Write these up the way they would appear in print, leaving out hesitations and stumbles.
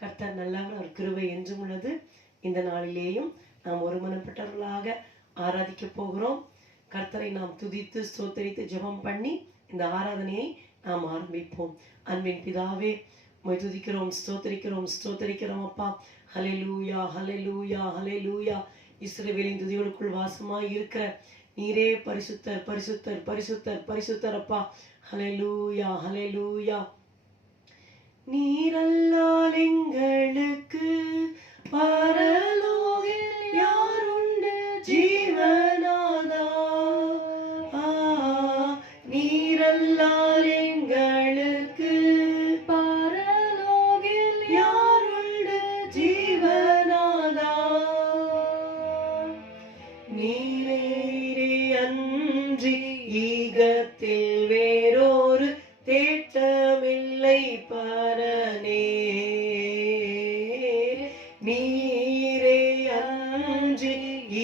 கர்த்தர் நல்லவர், அவர் கிருபை என்றும் உள்ளது. இந்த நாளிலேயும் நாம் ஒருமனப்பட்டவர்களாக ஆராதிக்க போகிறோம். கர்த்தரை நாம் துதித்து ஸ்தோத்தரித்து ஜெபம் பண்ணி இந்த ஆராதனையை நாம் ஆரம்பிப்போம். அன்பின் பிதாவே, உம்மை துதிக்கிறோம், ஸ்தோத்தரிக்கிறோம் அப்பா. ஹல்லேலூயா, ஹல்லேலூயா, ஹல்லேலூயா. இஸ்ரவேலின் துதிகளுக்குள் வாசமாய் இருக்கிற நீரே பரிசுத்தர், பரிசுத்தர், பரிசுத்தர், பரிசுத்தர் அப்பா. ஹல்லேலூயா, ஹல்லேலூயா. நீரல்லால் எங்களுக்கு பரலோகில் யாருண்டு ஜீவனாதா? நீரல்லால் எங்களுக்கு பரலோகில் யாருண்டு ஜீவனாதா? நீரே அன்றி ஈகத்தில் வேறொரு தேட்டமில்லை பரனே. நீரே அன்றி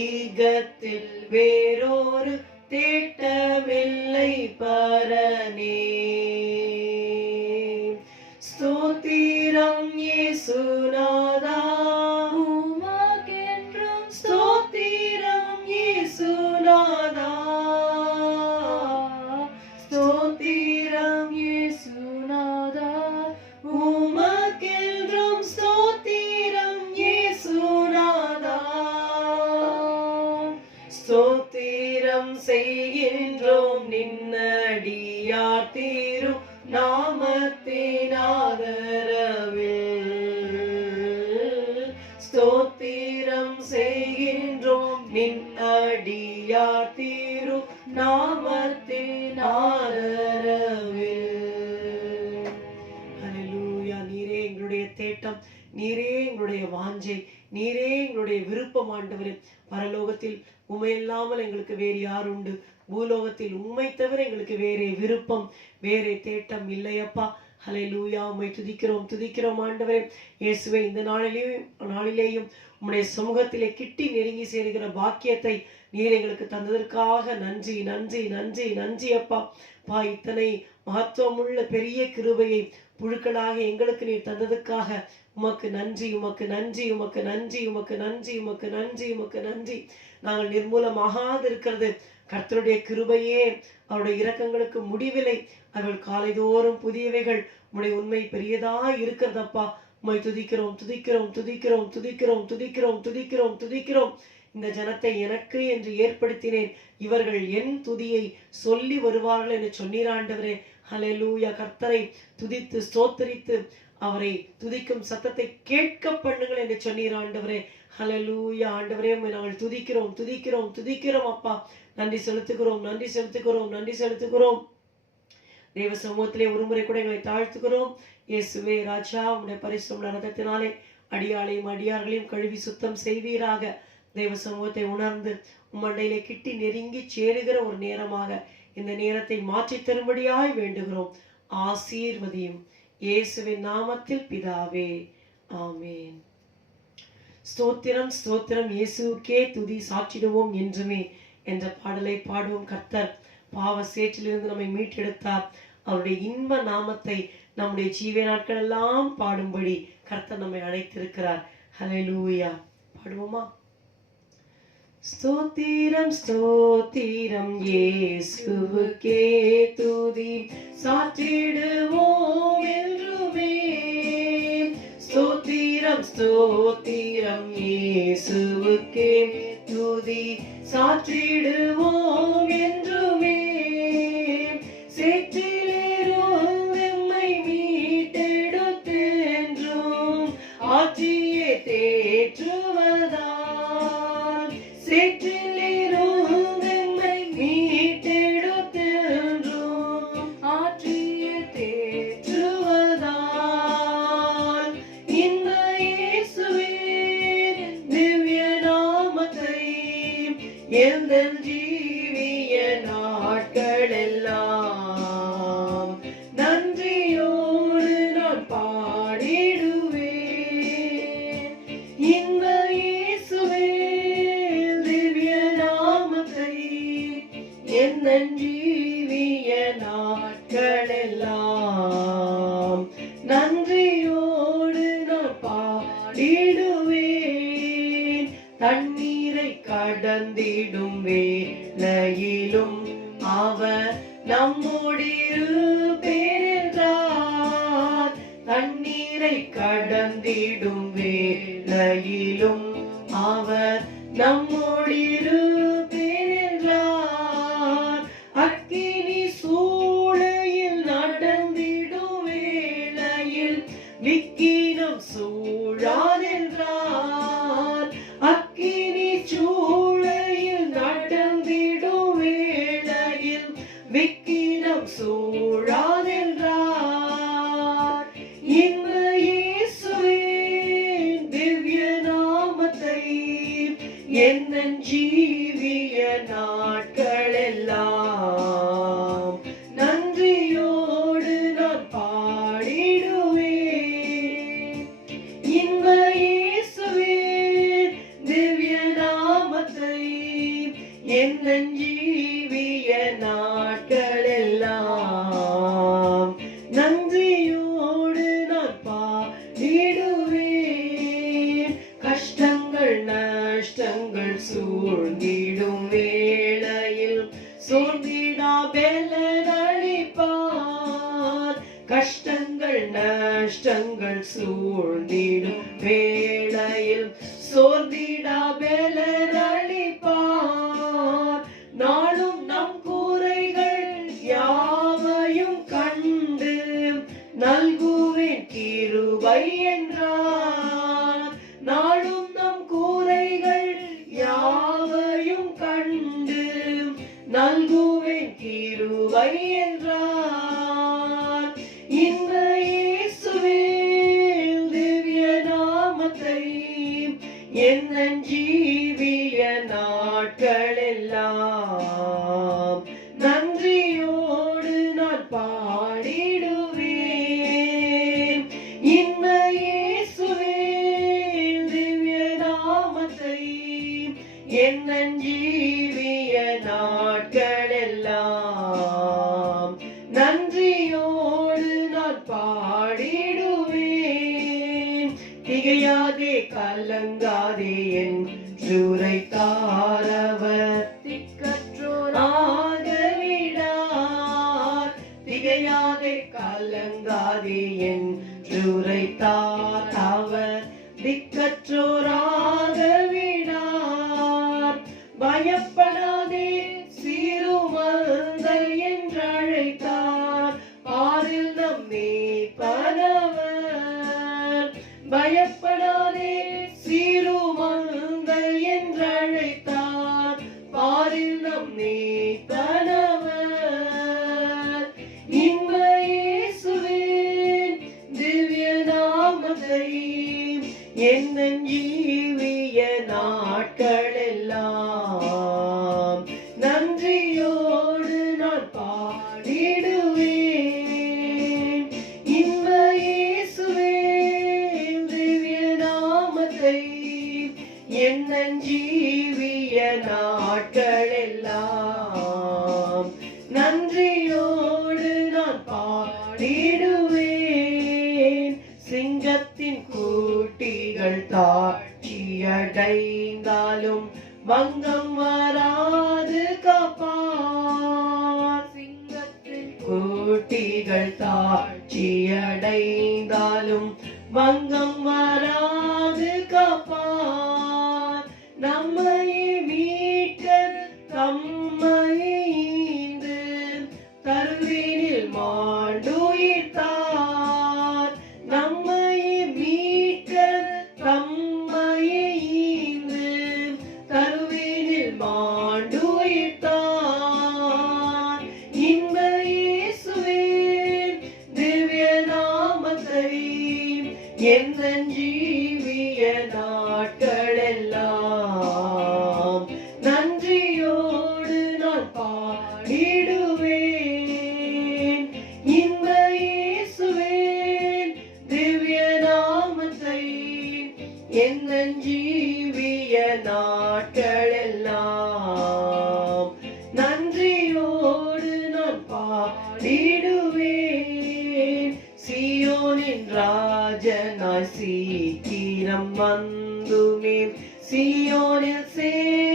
ஈகத்தில் வேறொரு தேட்டமில்லை பரனே. ஸ்தோத்திரம் இயேசுநாதா, உமக்கென்றும் ஸ்தோத்திரம் இயேசுநாதா. ஸ்தோத்திரம் இயேசுநாதா, உமக்கென்றும் ஸ்தோத்திரம் இயேசுநாதா. ஸ்தோத்திரம் செய்கின்றோம் நின்னடியார் தீரு நாமத்தின் ஆதரவில். ஸ்தோத்திரம் செய்கின்றோம் நின்னடியார் தீரு நாமத்தின் ஆதரவில். ஹல்லேலூயா. நீரே எங்களுடைய தேட்டம், நீரே எங்களுடைய வாஞ்சை, நீரே எங்களுடைய விருப்பம் ஆண்டவரே. பரலோகத்தில் உம்மை இல்லாமல் எங்களுக்கு வேறு யார் உண்டு? பூலோகத்தில் உம்மை தவிர எங்களுக்கு வேறே விருப்பம், வேறே தேட்டம் இல்லையப்பா. ஹல்லேலூயா. உம்மை துதிக்கிறோம் ஆண்டவரே. இயேசுவே, இந்த நாளிலேயும் உம்முடைய சமூகத்திலே கிட்டி நெருங்கி சேருகிற பாக்கியத்தை நீர் எங்களுக்கு தந்ததற்காக நன்றி, நன்றி, நன்றி, நன்றி அப்பா. இத்தனை மகத்துவமுள்ள பெரிய கிருபையை புழுக்களாக எங்களுக்கு நீர் தந்ததுக்காக உமக்கு நன்றி, உமக்கு நன்றி, உமக்கு நன்றி, உமக்கு நன்றி, உமக்கு நன்றி, உமக்கு நன்றி. நாங்கள் நிர்மூலமாகாது இருக்கிறது கர்த்தருடைய கிருபையே. அவருடைய இரக்கங்களுக்கு முடிவில்லை. அவர்கள் காலைதோறும் புதியவைகள். உம்முடைய உண்மை பெரியதா இருக்கிறதப்பா. உம்மை துதிக்கிறோம், துதிக்கிறோம், துதிக்கிறோம், துதிக்கிறோம், துதிக்கிறோம், துதிக்கிறோம், துதிக்கிறோம். இந்த ஜனத்தை எனக்கு என்று ஏற்படுத்தினேன், இவர்கள் என் துதியை சொல்லி வருவார்கள் என்று சொன்னீராண்டவரே. ஹல்லேலூயா. கர்த்தரை துதித்து ஸ்தோத்தரித்து அவரை துதிக்கும் சத்தத்தை கேட்க பண்ணுங்கள் என்று சொன்னீராண்டவரே. ஹல்லேலூயா. ஆண்டவரே, நாங்கள் துதிக்கிறோம், துதிக்கிறோம், துதிக்கிறோம் அப்பா. நன்றி செலுத்துகிறோம், நன்றி செலுத்துகிறோம், நன்றி செலுத்துகிறோம். தேவ சமூகத்திலே ஒருமுறை கூட எங்களை தாழ்த்துகிறோம். இயேசுவே ராஜா, உம்முடைய பரிசுத்த ரத்தத்தினாலே அடியாளையும் அடியார்களையும் கழுவி சுத்தம் செய்வீராக. தேவ சமூகத்தை உணர்ந்து உம்மண்டையிலே கிட்டி நெருங்கி சேருகிற ஒரு நேரமாக இந்த நேரத்தை மாற்றி தரும்படியாய் வேண்டுகிறோம். ஆசீர்வதியும் இயேசுவின் நாமத்தில் பிதாவே, ஆமேன். ஸ்தோத்திரம், ஸ்தோத்திரம் இயேசுக்கே துதி சாற்றிடுவோம் என்றுமே என்ற பாடலை பாடுவோம். கர்த்தர் பாவ சேற்றிலிருந்து நம்மை மீட்டெடுத்தார். அவருடைய இன்ப நாமத்தை நம்முடைய ஜீவ நாட்கள் எல்லாம் பாடும்படி கர்த்தர் நம்மை அழைத்திருக்கிறார். ஹல்லேலூயா. பாடுவோமா? ஸ்தோத்திரம், ஸ்தோத்திரம் இயேசுவுக்கே துதி சாற்றிடுவோம் என்றுமே. ஸ்தோத்திரம், ஸ்தோத்திரம் இயேசுவுக்கே துதி சாற்றிடுவோம் என்றுமே. சேற்றிலிருந்து எம்மை மீட்டெடுத்தென்றும் ஆற்றியே தேற்றுவதால். சேற்றிலிருந்து எம்மை மீட்டெடுத்தென்றும் ஆற்றியே தேற்றுவதால். இந்த இயேசுவின் திவ்ய நாமத்தை எந்தன் ஜீவிய நாட்களெல்லாம் நன்றியோடு நான் பாடிடுவேன். இந்த இயேசுவின் திவ்ய நாமத்தை எந்தன் ஜீவிய நாட்களெல்லாம் நன்றியோடு தண்ணீரை கடந்திடும் வேளையிலும் அவர் நம்மோடிருப்பார். தண்ணீரை கடந்திடும் வேளையிலும் அவர் நம்மோடிருப்பார். அக்கினி சூளையில் நடந்திடும் வேளையில் விக்கினம் சூழாதென்றார். அக்கினி சூளையில் நடந்திடும் வேளையில் விக்கினம் சூழாதென்றார். இந்த இயேசுவின் திவ்ய நாமத்தை என் ஜீவிய நாட்களெல்லாம் நன்றியோடு நான் பாடிடுவேன். இந்த இயேசுவின் திவ்ய நாமத்தை என் ஜீவிய நாட்களெல்லாம் நன்றியோடு நான் பாடிடுவேன். கஷ்டங்கள் நஷ்டங்கள் சூழ்ந்திடும் வேளையில் சோர்ந்திடா பெலனளிப்பார். கஷ்டங்கள் நஷ்டங்கள் சூழ்ந்திடும் வேளையில் சோர்ந்திடா பெலனளிப்பார். நாளும் நம் குறைகள் யாவையும் கண்டு நல்குவேன் கிருபை என்றார். நாளும் நம் குறைகள் யாவையும் கண்டு நல்குவேன் கிருபை என்றார். இந்த இயேசுவின் திவ்ய நாமத்தை என் ஜீவிய நாட்களெல்லாம் நன்றியோடு நான் பாடிடுவேன். இந்த இயேசுவின் திவ்ய நாமத்தை என் ஜீவிய நாட்களெல்லாம் நன்றியோடு நான் பாடிடுவேன். திகையாதே கலங்காதே என்றுரைத்தார் அவர் திக்கற்றோராக விடார். திகையாதே கலங்காதே என்றுரைத்தார் அவர் திக்கற்றோராக விடார். பயப்படாதே சிறுமந்தை என்றழைத்தார் பாரில் நம்மே பனவர். பயப்படாதே சிறுமந்தை என்றழைத்தார் பாரில் நம்மே பனவர். இந்த இயேசுவின் திவ்ய நாமத்தை என் ஜீவிய நாட்களெல்லாம் நன்றியோடு நான் பாடிடுவேன். இந்த இயேசுவின் திவ்ய நாமத்தை என் ஜீவிய நாட்களெல்லாம் நன்றியோடு நான் பாடிடுவேன். சிங்கத்தின் கூட்டிகள் தாட்சியடைந்தாலும் வங்கம் வராது காப்பார். சிங்கத்தின் கூட்டிகள் தாட்சியடைந்தாலும் வங்கம் வராது காப்பார். நம்மை மீட்க தம்மை ஈந்து தருவினில் மாண்டுயிர்த்தார். நம்மை மீட்க தம்மை ஈந்து தருவினில் மாண்டுயிர்த்தார். இந்த இயேசுவின் திவ்ய நாமத்தை என் ஜீவிய நாட்களெல்லாம் நன்றியோடு நான் பாடிடுவேன். இந்த இயேசுவின் திவ்ய நாமத்தை என் ஜீவிய நாட்களெல்லாம் நன்றியோடு நான் பாடிடுவேன். சீயோனின் ராஜனாய் சீக்கிரம் வந்துமே சீயோனில் சேர்த்திடுவார்.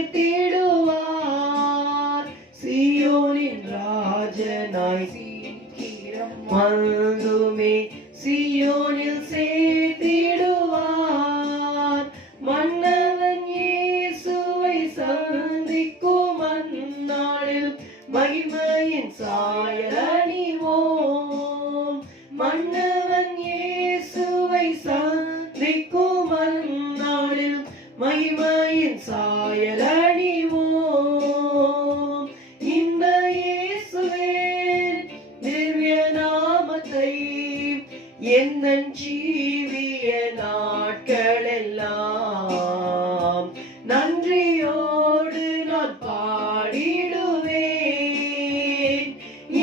சீயோனின் ராஜனாய் சீக்கிரம் வந்துமே சீயோனில் சேர்த்திடுவார். மன்னவன் இயேசுவை சந்திக்கும் அந்நாளில் மகிமையின் சாயல் அணிவோம். மன்னவன் இயேசுவை சந்திக்கும் அந்நாளில் மகிமையின் சாயல் அணிவோம். இந்த இயேசுவின் திவ்ய நாமத்தை எந்தன் ஜீவிய நாட்களெல்லாம் நன்றியோடு நான் பாடிடுவேன்.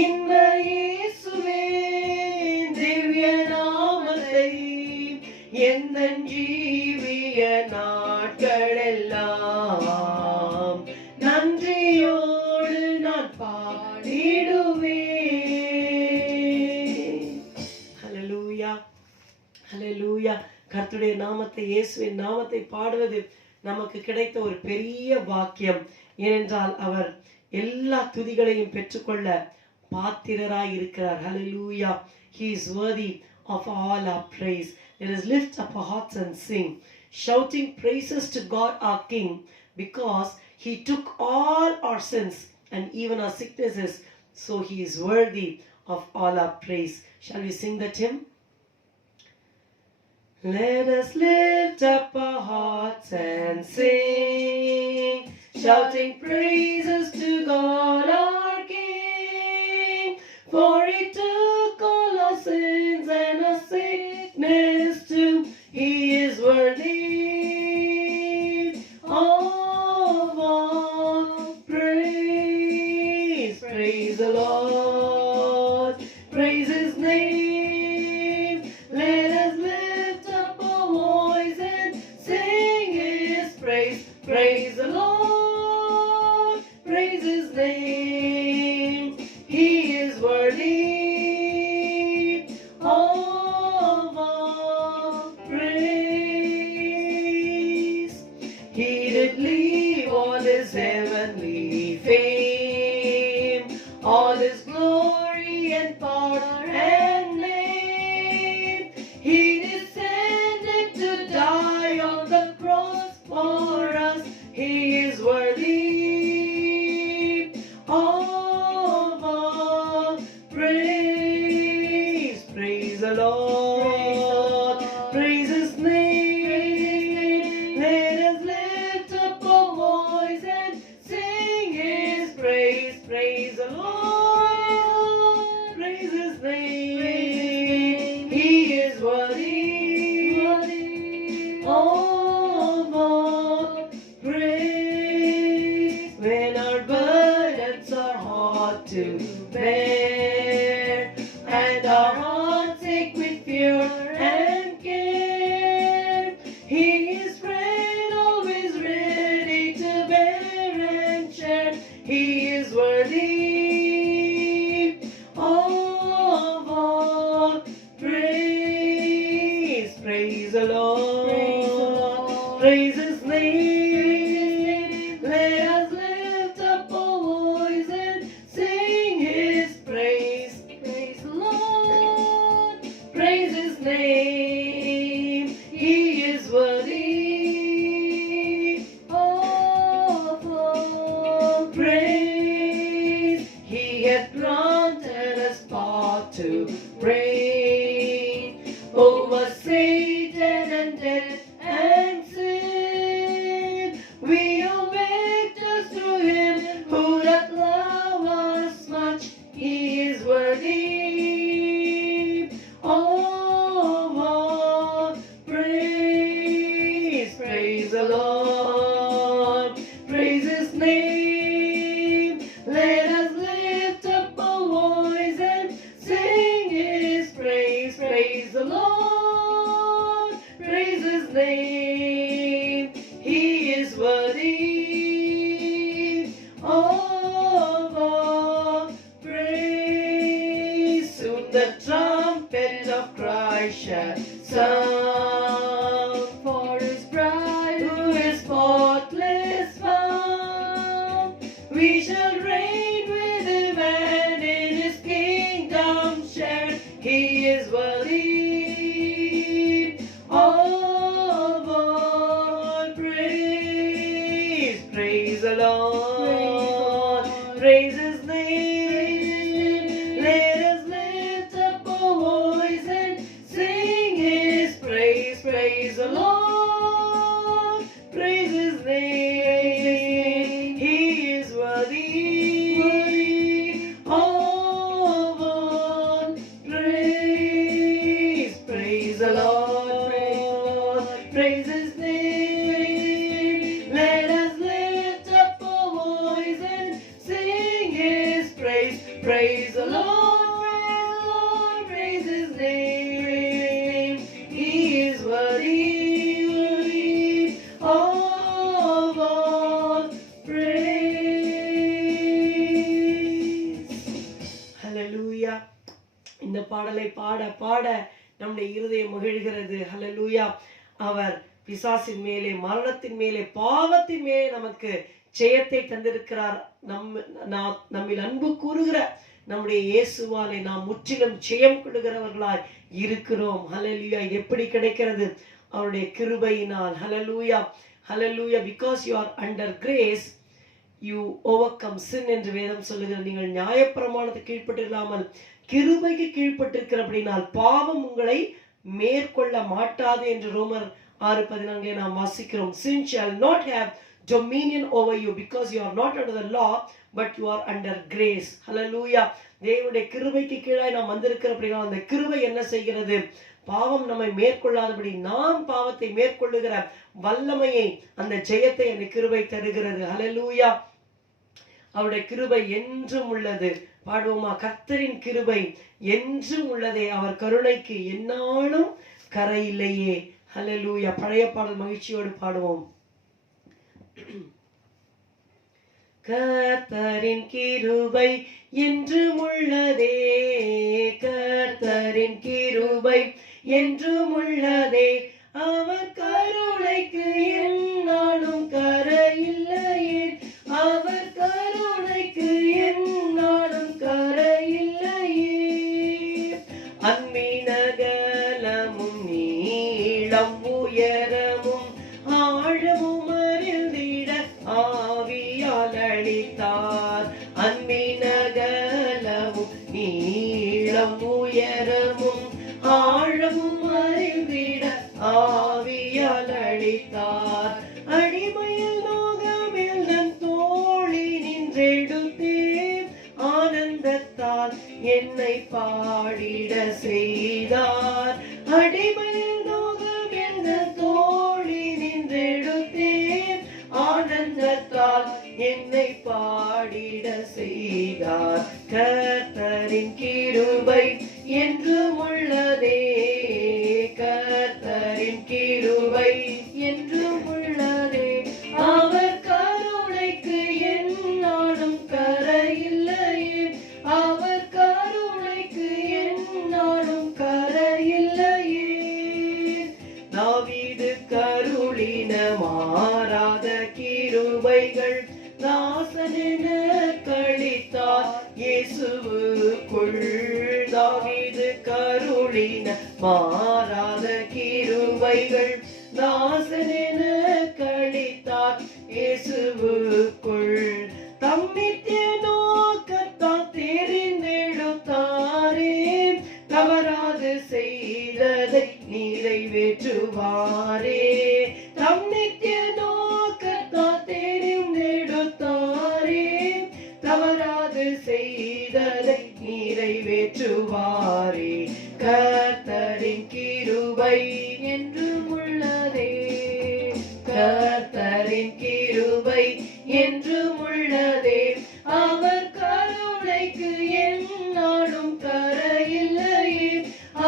இந்த இயேசுவின் திவ்ய நாமத்தை எந்தன் ஜீவிய நாட்களெல்லாம் நன்றியோடு நான் பாடிடுவேன். ஹல்லேலூயா, ஹல்லேலூயா. கர்த்தருடைய நாமத்தை, இயேசுவின் நாமத்தை பாடுவது நமக்கு கிடைத்த ஒரு பெரிய பாக்கியம். ஏனென்றால் அவர் எல்லா துதிகளையும் பெற்றுக்கொள்ள பாத்திரராய் இருக்கிறார். ஹல்லேலூயா. He is worthy of all our praise. Let us lift up our hearts and sing, shouting praises to God our King, because He took all our sins and even our sicknesses, so He is worthy of all our praise. Shall we sing that hymn? Let us lift up our hearts and sing, shouting praises to God our King, for He took all our sins and our sickness too. He is worthy of all praise. Praise the Lord, praise His name. Let us lift up our voice and sing His praise. Praise the Lord, praise His name. He is worthy of all praise. He did leave all His heavenly fame, all His glory and power and name. He descended to die on the cross for us. He is worthy of all praise. Praise the Lord, praise His name. Let us lift up our voice and sing His praise. Praise the Lord, praise His name. He is worthy of all praise. When our burdens are hard to bear and our hearts ache with fear and care, He is friend, always ready to bear and share. He is worthy of all praise. Praise the Lord, praise His name. Let us lift up our voice and sing His praise. Praise the Lord, praise His name. He is worthy of all praise. He hath granted us power to reign over Satan and death and sin. We are victors through Him who doth love us much. He is worthy of all praise. Praise the Lord, praise His name. Let us lift up our voice and sing His praise. Praise the Lord, praise His name. He is worthy of all praise. Soon the trumpet of Christ shall Some for his bride who is spotless found. We shall reign with him and in his kingdom share. He is worthy of all praise. Praise the Lord. Praise his name. Let us lift up our voice and sing his praise. Praise the Lord. Praise his name. He is worthy of all praise. Praise the Lord. Praise his name. Let us lift up our voice and sing his praise. Praise the Lord. Praise his name. He is worthy of all praise. Hallelujah. இந்த பாடலை பாட பாட நம்முடைய இருதயம் மகிழ்கிறது. ஹல்லேலூயா. அவர் பிசாசின் மேலே, மரணத்தின் மேலே, பாவத்தின் மேலே நமக்கு ஜெயத்தை தந்திருக்கிறார். நம்மில் அன்பு கூறுகிற நம்முடைய இயேசுவாலே நாம் முற்றிலும் ஜெயம் கொள்கிறவர்களாய் இருக்கிறோம். ஹல்லேலூயா. எப்படி கிடைக்கிறது? அவருடைய கிருபையினால். ஹல்லேலூயா. ஹல்லேலூயா. Because you are under grace you overcome sin என்று வேதம் சொல்லுகிறது. நீங்கள் நியாயப்பிரமாணத்துக்கு கீழ்ப்பட்டிருக்காமல் கிருபைக்கு கீழ்ப்பட்டிருக்கிறபடினால் பாவம் உங்களை மேற்கொள்ள மாட்டாது என்று ரோமர் 6:14 நாம் வாசிக்கிறோம். Sin shall not have dominion over you because you are not under the law but you are under grace. Hallelujah. தேவனுடைய கிருபைக்கு கீழாய் நாம் வந்திருக்கிறபடினால் அந்த கிருபை என்ன செய்கிறது? பாவம் நம்மை மேற்கொள்ளாதபடி நாம் பாவத்தை மேற்கொள்ளுகிற வல்லமையை, அந்த ஜெயத்தை அந்த கிருபை தருகிறது. ஹல்லேலூயா. அவருடைய கிருபை என்றும் உள்ளது. பாடுவோமா? கர்த்தரின் கிருபை என்றும் உள்ளதே, அவர் கருணைக்கு எந்நாளும் கரையில்லையே. ஹல்லேலூயா. பழைய பாடல் மகிழ்ச்சியோடு பாடுவோம். கர்த்தரின் கிருபை என்றும் உள்ளதே, கர்த்தரின் கிருபை என்றும் உள்ளதே, அவர் கருணைக்கு எந்நாளும் கரையில்லையே, அவர் கருணைக்கு எந்நாளும் கரையில்லையே. அன்பின் அகலமும் நீளம் உயரமும் ஆழமும் அறிந்திட ஆவியால் அளித்தார். அன்பின் அகலமும் நீளம் உயரமும் ஆழமும் அறிந்திட ஆவியால் அளித்தார். அடிமையில் நோகமில் தன் தோழி நின்றெடுத்தேன், ஆனந்தத்தால் என்னை பாடிட செய்தார். அடிமையில் நோகமில் தன் தோழி நின்றெடுத்தேன், ஆனந்தத்தால் என்னை பாடிட செய்தார். கர்த்தரின் கிருபை என்றும் உள்ளதே, கர்த்தரின் கிருபை என்றும் உள்ளதே, அவர் கருணைக்கு எந்நாளும் கரையில்லையே, அவர் கருணைக்கு எந்நாளும் கரையில்லையே. தாவீது கருளின மாறாத கிருபைகள் தாசனென கழித்தார் இயேசுவுக்குள். தாவீது கருளின மாறாத கிருபைகள் தாசனென கழித்தார் இயேசுவுக்குள். தம்மித்திய நோக்கத்தால் தெரிந்தெடுத்தாரே, தவறாது செய்ததை நிறைவேற்றுவாரே. தம்மித்திய நோக்கத்தால் தெரிந்தெடுத்தாரே, தவறாது செய்ததை நிறைவேற்றுவாரே. கர்த்தரின் கிருபை என்றும் உள்ளதே, கர்த்தரின் கிருபை என்றும் உள்ளதே, அவர் கருணைக்கு எந்நாளும் கரையில்லையே,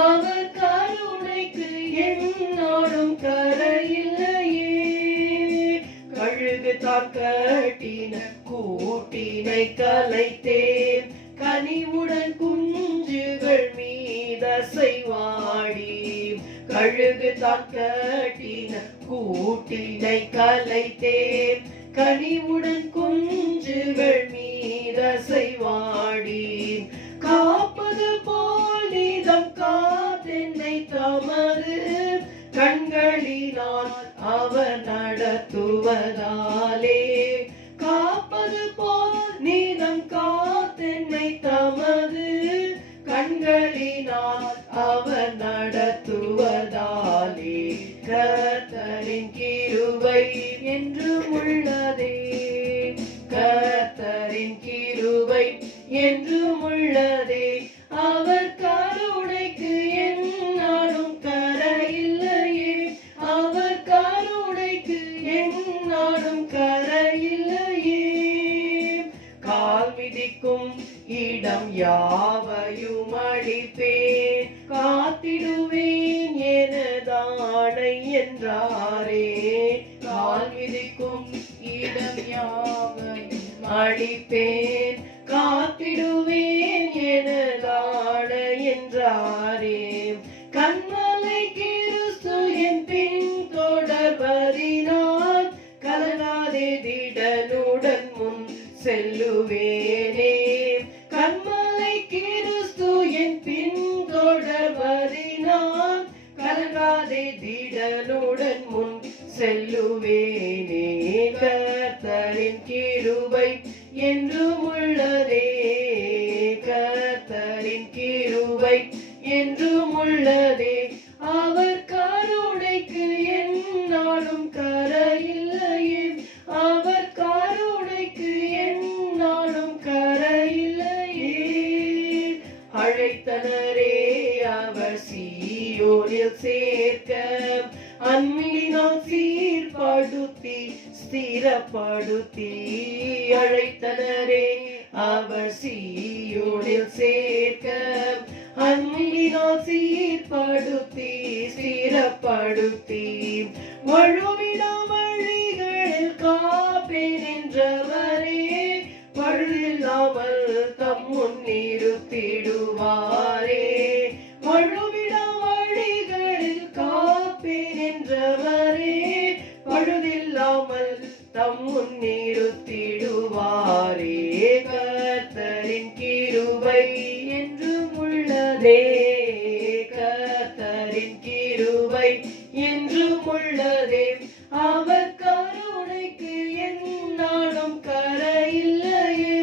அவர் கருணைக்கு எந்நாளும் கரையில்லையே. கழுகு தான் கட்டின கூட்டினை கலைத்தேன், கனிவுடன் குஞ்சுகள் மீதசைவாடி. கழுகு தான் கட்டின கூட்டினை கலைத்தேன் கனிவுடன் குஞ்சுகள் மீதசைவாடி காப்பது போல் நீதம் காத்தென்னை தமது கண்களினால் அவர் நடத்துவதாலே காப்பது போல் நீதம் காத்தென்னை தமது கண்களினால் அவர் நடத்துவதாலே கர்த்தரின் கிருபை என்றும் உள்ளதே கர்த்தரின் கிருபை என்றும் உள்ளதே அவர் கருணைக்கு எந்நாளும் கரையில்லையே அவர் கருணைக்கு எந்நாளும் கரையில்லையே கால் மிதிக்கும் இடம் யாவையும் அழிப்பேன் காத்திடுவேன் எனதானை என்றாரே கால் மிதிக்கும் இடம் யாவையும் அழிப்பேன் காத்திடுவேன் எனதானை என்றாரே கண்மலை கிறிஸ்து என் பின் தொடர்வதினால் கலங்காதே திடனுடன் முன் செல்லுவேனே கண்மலை கிறிஸ்து என் பின் தொடர்வதினால் கலங்காதே திடனுடன் முன் செல்லுவேனே கர்த்தரின் கிருபை என்றும் உள்ளதே கர்த்தரின் கிருபை என்றும் உள்ளதே அவர் கருணைக்கு எந்நாளும் கரையில்லையே அவர் கருணைக்கு எந்நாளும் கரையில்லையே அழைத்தனரே அவர் சீயோனில் சேர்க்க அன்பினால் சீர்படுத்தி ஸ்திரப்படுத்தி அழைத்தனரே அவர் சீயோனில் சேர்க்க அன்பினால் சீர்படுத்தி ஸ்திரப்படுத்தி வழுவிடா வழிகளில் காப்பேன் என்றவரே பழுதில்லாமல் தம் முன்னிறுத்திடுவாரே வழுவிடா வழிகளில் காப்பேன் என்றவரே பழுதில்லாமல் தம் முன்னிறுத்திடுவாரே கர்த்தரின் கிருபை என்றும் உள்ளதே கர்த்தரின் கிருபை என்றும் உள்ளதே அவர் கருணைக்கு எந்நாளும் கரையில்லையே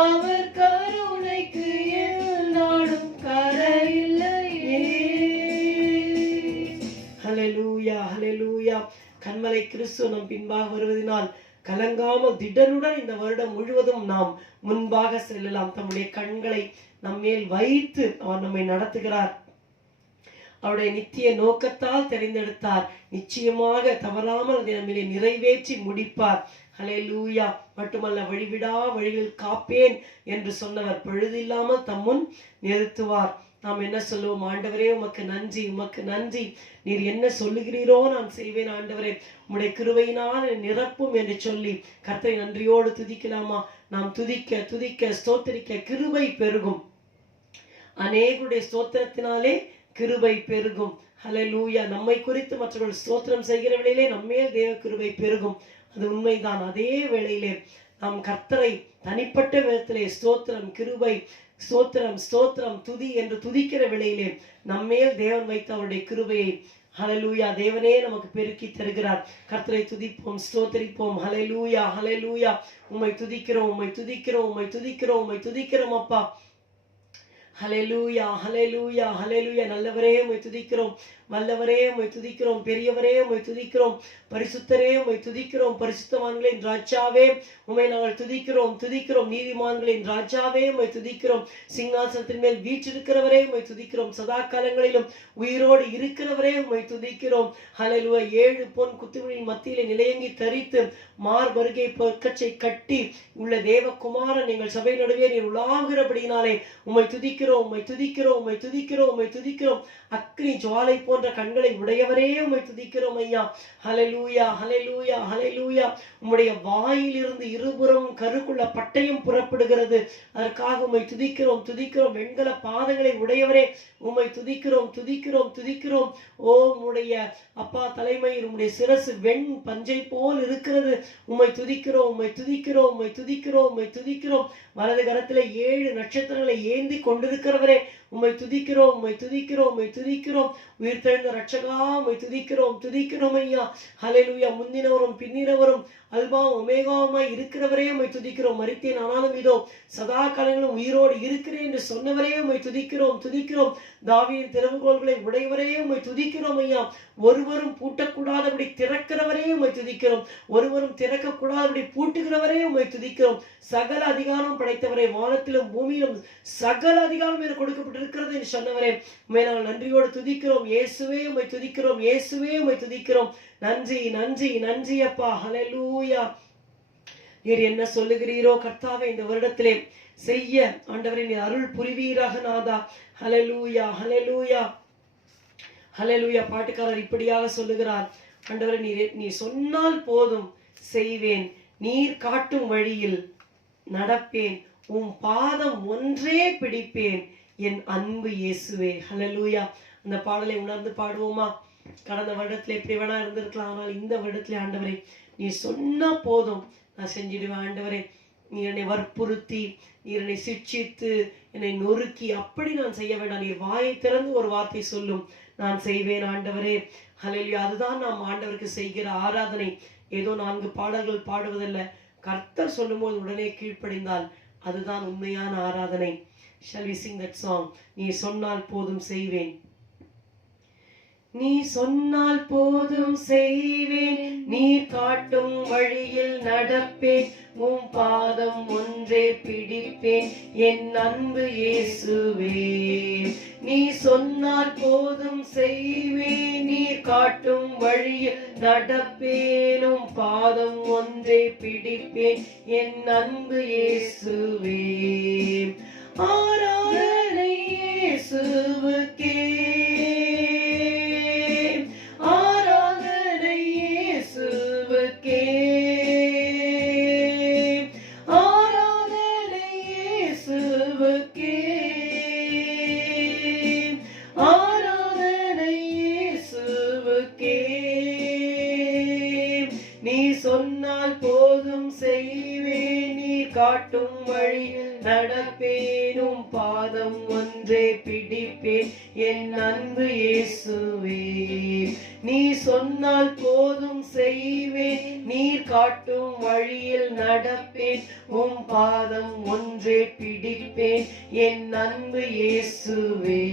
அவர் கருணைக்கு எந்நாளும் கரையில்லையே ஹல்லேலூயா ஹல்லேலூயா கண்மலை கிறிஸ்து நம் பின்பாக வருவதனால் கலங்காமல் திடனுடன் இந்த வருடம் முழுவதும் நாம் முன்பாக செல்லலாம் தம்முடைய கண்களை நம்மேல் வைத்து அவர் நம்மை நடத்துகிறார் அவருடைய நித்திய நோக்கத்தால் தெரிந்தெடுத்தார் நிச்சயமாக தவறாமல் அதை நம்மிலே நிறைவேற்றி முடிப்பார் ஹல்லேலூயா மட்டுமல்ல வழிவிடா வழியில் காப்பேன் என்று சொன்னவர் பழுதில்லாமல் தம்முன் நிறுத்துவார் நாம் என்ன சொல்லுவோம் ஆண்டவரே உமக்கு நன்றி உமக்கு நன்றி நீர் என்ன சொல்லுகிறீரோ நான் செய்வேன் ஆண்டவரே உம்முடைய கிருபையினால் நிரப்பும் என்று சொல்லி கர்த்தரை நன்றியோடு துதிக்கலாமா நாம் துதிக்க துதிக்க ஸ்தோத்திரிக்க கிருபை பெருகும் அநேகருடைய ஸ்தோத்திரத்தினாலே கிருபை பெருகும் ஹல்லேலூயா நம்மை குறித்து மற்றவர்கள் ஸ்தோத்திரம் செய்கிற வேளையிலே நம்மேல் தேவ கிருபை பெருகும் அது உண்மைதான் அதே வேளையிலே நாம் கர்த்தரை தனிப்பட்ட விதத்திலே ஸ்தோத்திரம் கிருபை ஸ்தோத்திரம் ஸ்தோத்திரம் துதி என்று துதிக்கிற வேளையிலே நம்மேல் தேவன் வைத்த அவருடைய கிருபையை ஹல்லேலூயா தேவனே நமக்கு பெருக்கி தருகிறார் கர்த்தரை துதிப்போம் ஸ்தோத்திரிப்போம் ஹல்லேலூயா ஹல்லேலூயா உம்மை துதிக்கிறோம் உம்மை துதிக்கிறோம் உம்மை துதிக்கிறோம் உம்மை துதிக்கிறோம் அப்பா ஹல்லேலூயா ஹல்லேலூயா ஹல்லேலூயா நல்லவரே உம்மை துதிக்கிறோம் வல்லவரே உம்மை துதிக்கிறோம் பெரியவரே உம்மை துதிக்கிறோம் பரிசுத்தரே உம்மை துதிக்கிறோம் பரிசுத்தவான்களின் ராஜாவே உம்மை நாங்கள் துதிக்கிறோம் துதிக்கிறோம் நீதிமான்களின் ராஜாவே உம்மை துதிக்கிறோம் சிங்காசனத்தின் மேல் வீற்றிருக்கிறவரே உம்மை துதிக்கிறோம் சதா காலங்களிலும் உயிரோடு இருக்கிறவரே உம்மை துதிக்கிறோம் ஹல்லேலூயா 7 பொன் குத்துகளின் மத்தியிலே நிலையங்கி தரித்து மார்பருகே பொற்கச்சை கட்டி உள்ள தேவகுமாரன் எங்கள் சபை நடுவே நீர் உலாவுகிறபடியினாலே உம்மை துதிக்கிறோம் துதிக்கிறோம், உம்மை துதிக்கிறோம், உம்மை துதிக்கிறோம், உம்மை துதிக்கிறோம். அக்னி ஜுவாலை போன்ற கண்களை உடையவரே உம்மை துதிக்கிறோம் ஐயா. ஹல்லேலூயா, ஹல்லேலூயா, ஹல்லேலூயா. உம்முடைய வாயிலிருந்து இருபுறமும் கருக்குள்ள பட்டயம் புறப்படுகிறது. அதற்காக உம்மை துதிக்கிறோம், துதிக்கிறோம். வெண்கல பாதங்களை உடையவரே உம்மை துதிக்கிறோம், துதிக்கிறோம், துதிக்கிறோம். ஓ உம்முடைய அப்பா தலைமையில் உம்முடைய சிரசு வெண் பஞ்சை போல் இருக்கிறது. உம்மை துதிக்கிறோம், உம்மை துதிக்கிறோம், உம்மை துதிக்கிறோம், உம்மை துதிக்கிறோம். வலது கரத்திலே 7 நட்சத்திரங்களை ஏந்தி கொண்டிருக்கிறவரே உம்மை துதிக்கிறோம், உம்மை துதிக்கிறோம், உம்மை துதிக்கிறோம். உயிர்த்தெழுந்த ரட்சகா உம்மை துதிக்கிறோம், துதிக்கிறோம் ஐயா. ஹல்லேலூயா. முந்தினவரும் பின்னினவரும் அல்பா ஒமேகாவுமாய் இருக்கிறவரே உம்மை துதிக்கிறோம். மரித்தேன் ஆனாலும் இதோ சதா காலங்களும் உயிரோடு இருக்கிறேன் என்று சொன்னவரே உம்மை துதிக்கிறோம், துதிக்கிறோம். தாவீதின் திறவுகோல்களை உடையவரே உம்மை துதிக்கிறோம் ஐயா. ஒருவரும் பூட்டக்கூடாதபடி திறக்கிறவரே உம்மை துதிக்கிறோம். ஒருவரும் திறக்கக்கூடாதபடி பூட்டுகிறவரே உம்மை துதிக்கிறோம். சகல அதிகாரம் படைத்தவரே, வானத்திலும் பூமியிலும் சகல அதிகாரம் எனக்கு கொடுக்கப்பட்டிருக்கிறது என்று சொன்னவரே உம்மை நாங்கள் நன்றியோடு துதிக்கிறோம். இயேசுவே உம்மை துதிக்கிறோம், இயேசுவே உம்மை துதிக்கிறோம். நன்றி, நன்றி, நன்றி அப்பா. ஹல்லேலூயா. நீர் என்ன சொல்லுகிறீரோ கர்த்தாவே இந்த வருடத்திலே செய்ய ஆண்டவரே நீர் அருள் புரிவீராக நாதா. ஹல்லேலூயா, ஹல்லேலூயா, ஹல்லேலூயா. பாட்டுக்காரர் இப்படியாக சொல்லுகிறார், ஆண்டவரே நீ சொன்னால் போதும் செய்வேன், நீர் காட்டும் வழியில் நடப்பேன், உம் பாதம் ஒன்றே பிடிப்பேன், என் அன்பு இயேசுவே. ஹல்லேலூயா. அந்த பாடலை உணர்ந்து பாடுவோமா? கடந்த வருடத்துல எப்படி வேணா இருந்திருக்கலாம், ஆனால் இந்த வருடத்துல ஆண்டவரே நீ சொன்னா போதும் நான் செஞ்சிடுவேன். ஆண்டவரே நீர் என்னை வற்புறுத்தி, நீர் என்னை சிட்சித்து, என்னை நொறுக்கி அப்படி நான் செய்ய வேண்டாம். நீர் வாயை திறந்து ஒரு வார்த்தை சொல்லும், நான் செய்வேன் ஆண்டவரே. ஹல்லேலூயா. அதுதான் நாம் ஆண்டவருக்கு செய்கிற ஆராதனை. ஏதோ 4 பாடல்கள் பாடுவதல்ல, கர்த்தர் சொல்லும்போது உடனே கீழ்ப்படிந்தால் அதுதான் உண்மையான ஆராதனை. Shall we sing that song? நீ சொன்னால் போதும் செய்வேன், நீ சொன்னால் போதும் செய்வேன், நீ காட்டும் வழியில் நடப்பேன், உம் பாதம் ஒன்றே பிடிப்பேன், என் அன்பு இயேசுவே. நீ சொன்னால் போதும் செய்வேன், நீ காட்டும் வழியில் நடப்பேன், உம் பாதம் ஒன்றே பிடிப்பேன், என் அன்பு இயேசுவே. ஆராதனை இயேசுவுக்கே, சொன்னால் போதும் செய்வேன், நீ காட்டும் வழியில் நடப்பேனும், பாதம் ஒன்றே பிடிப்பேன், என் அன்பு இயேசுவே. நீ சொன்னால் போதும் செய்வேன், நீர் காட்டும் வழியில் நடப்பேன், உம் பாதம் ஒன்றே பிடிப்பேன், என் அன்பு இயேசுவே.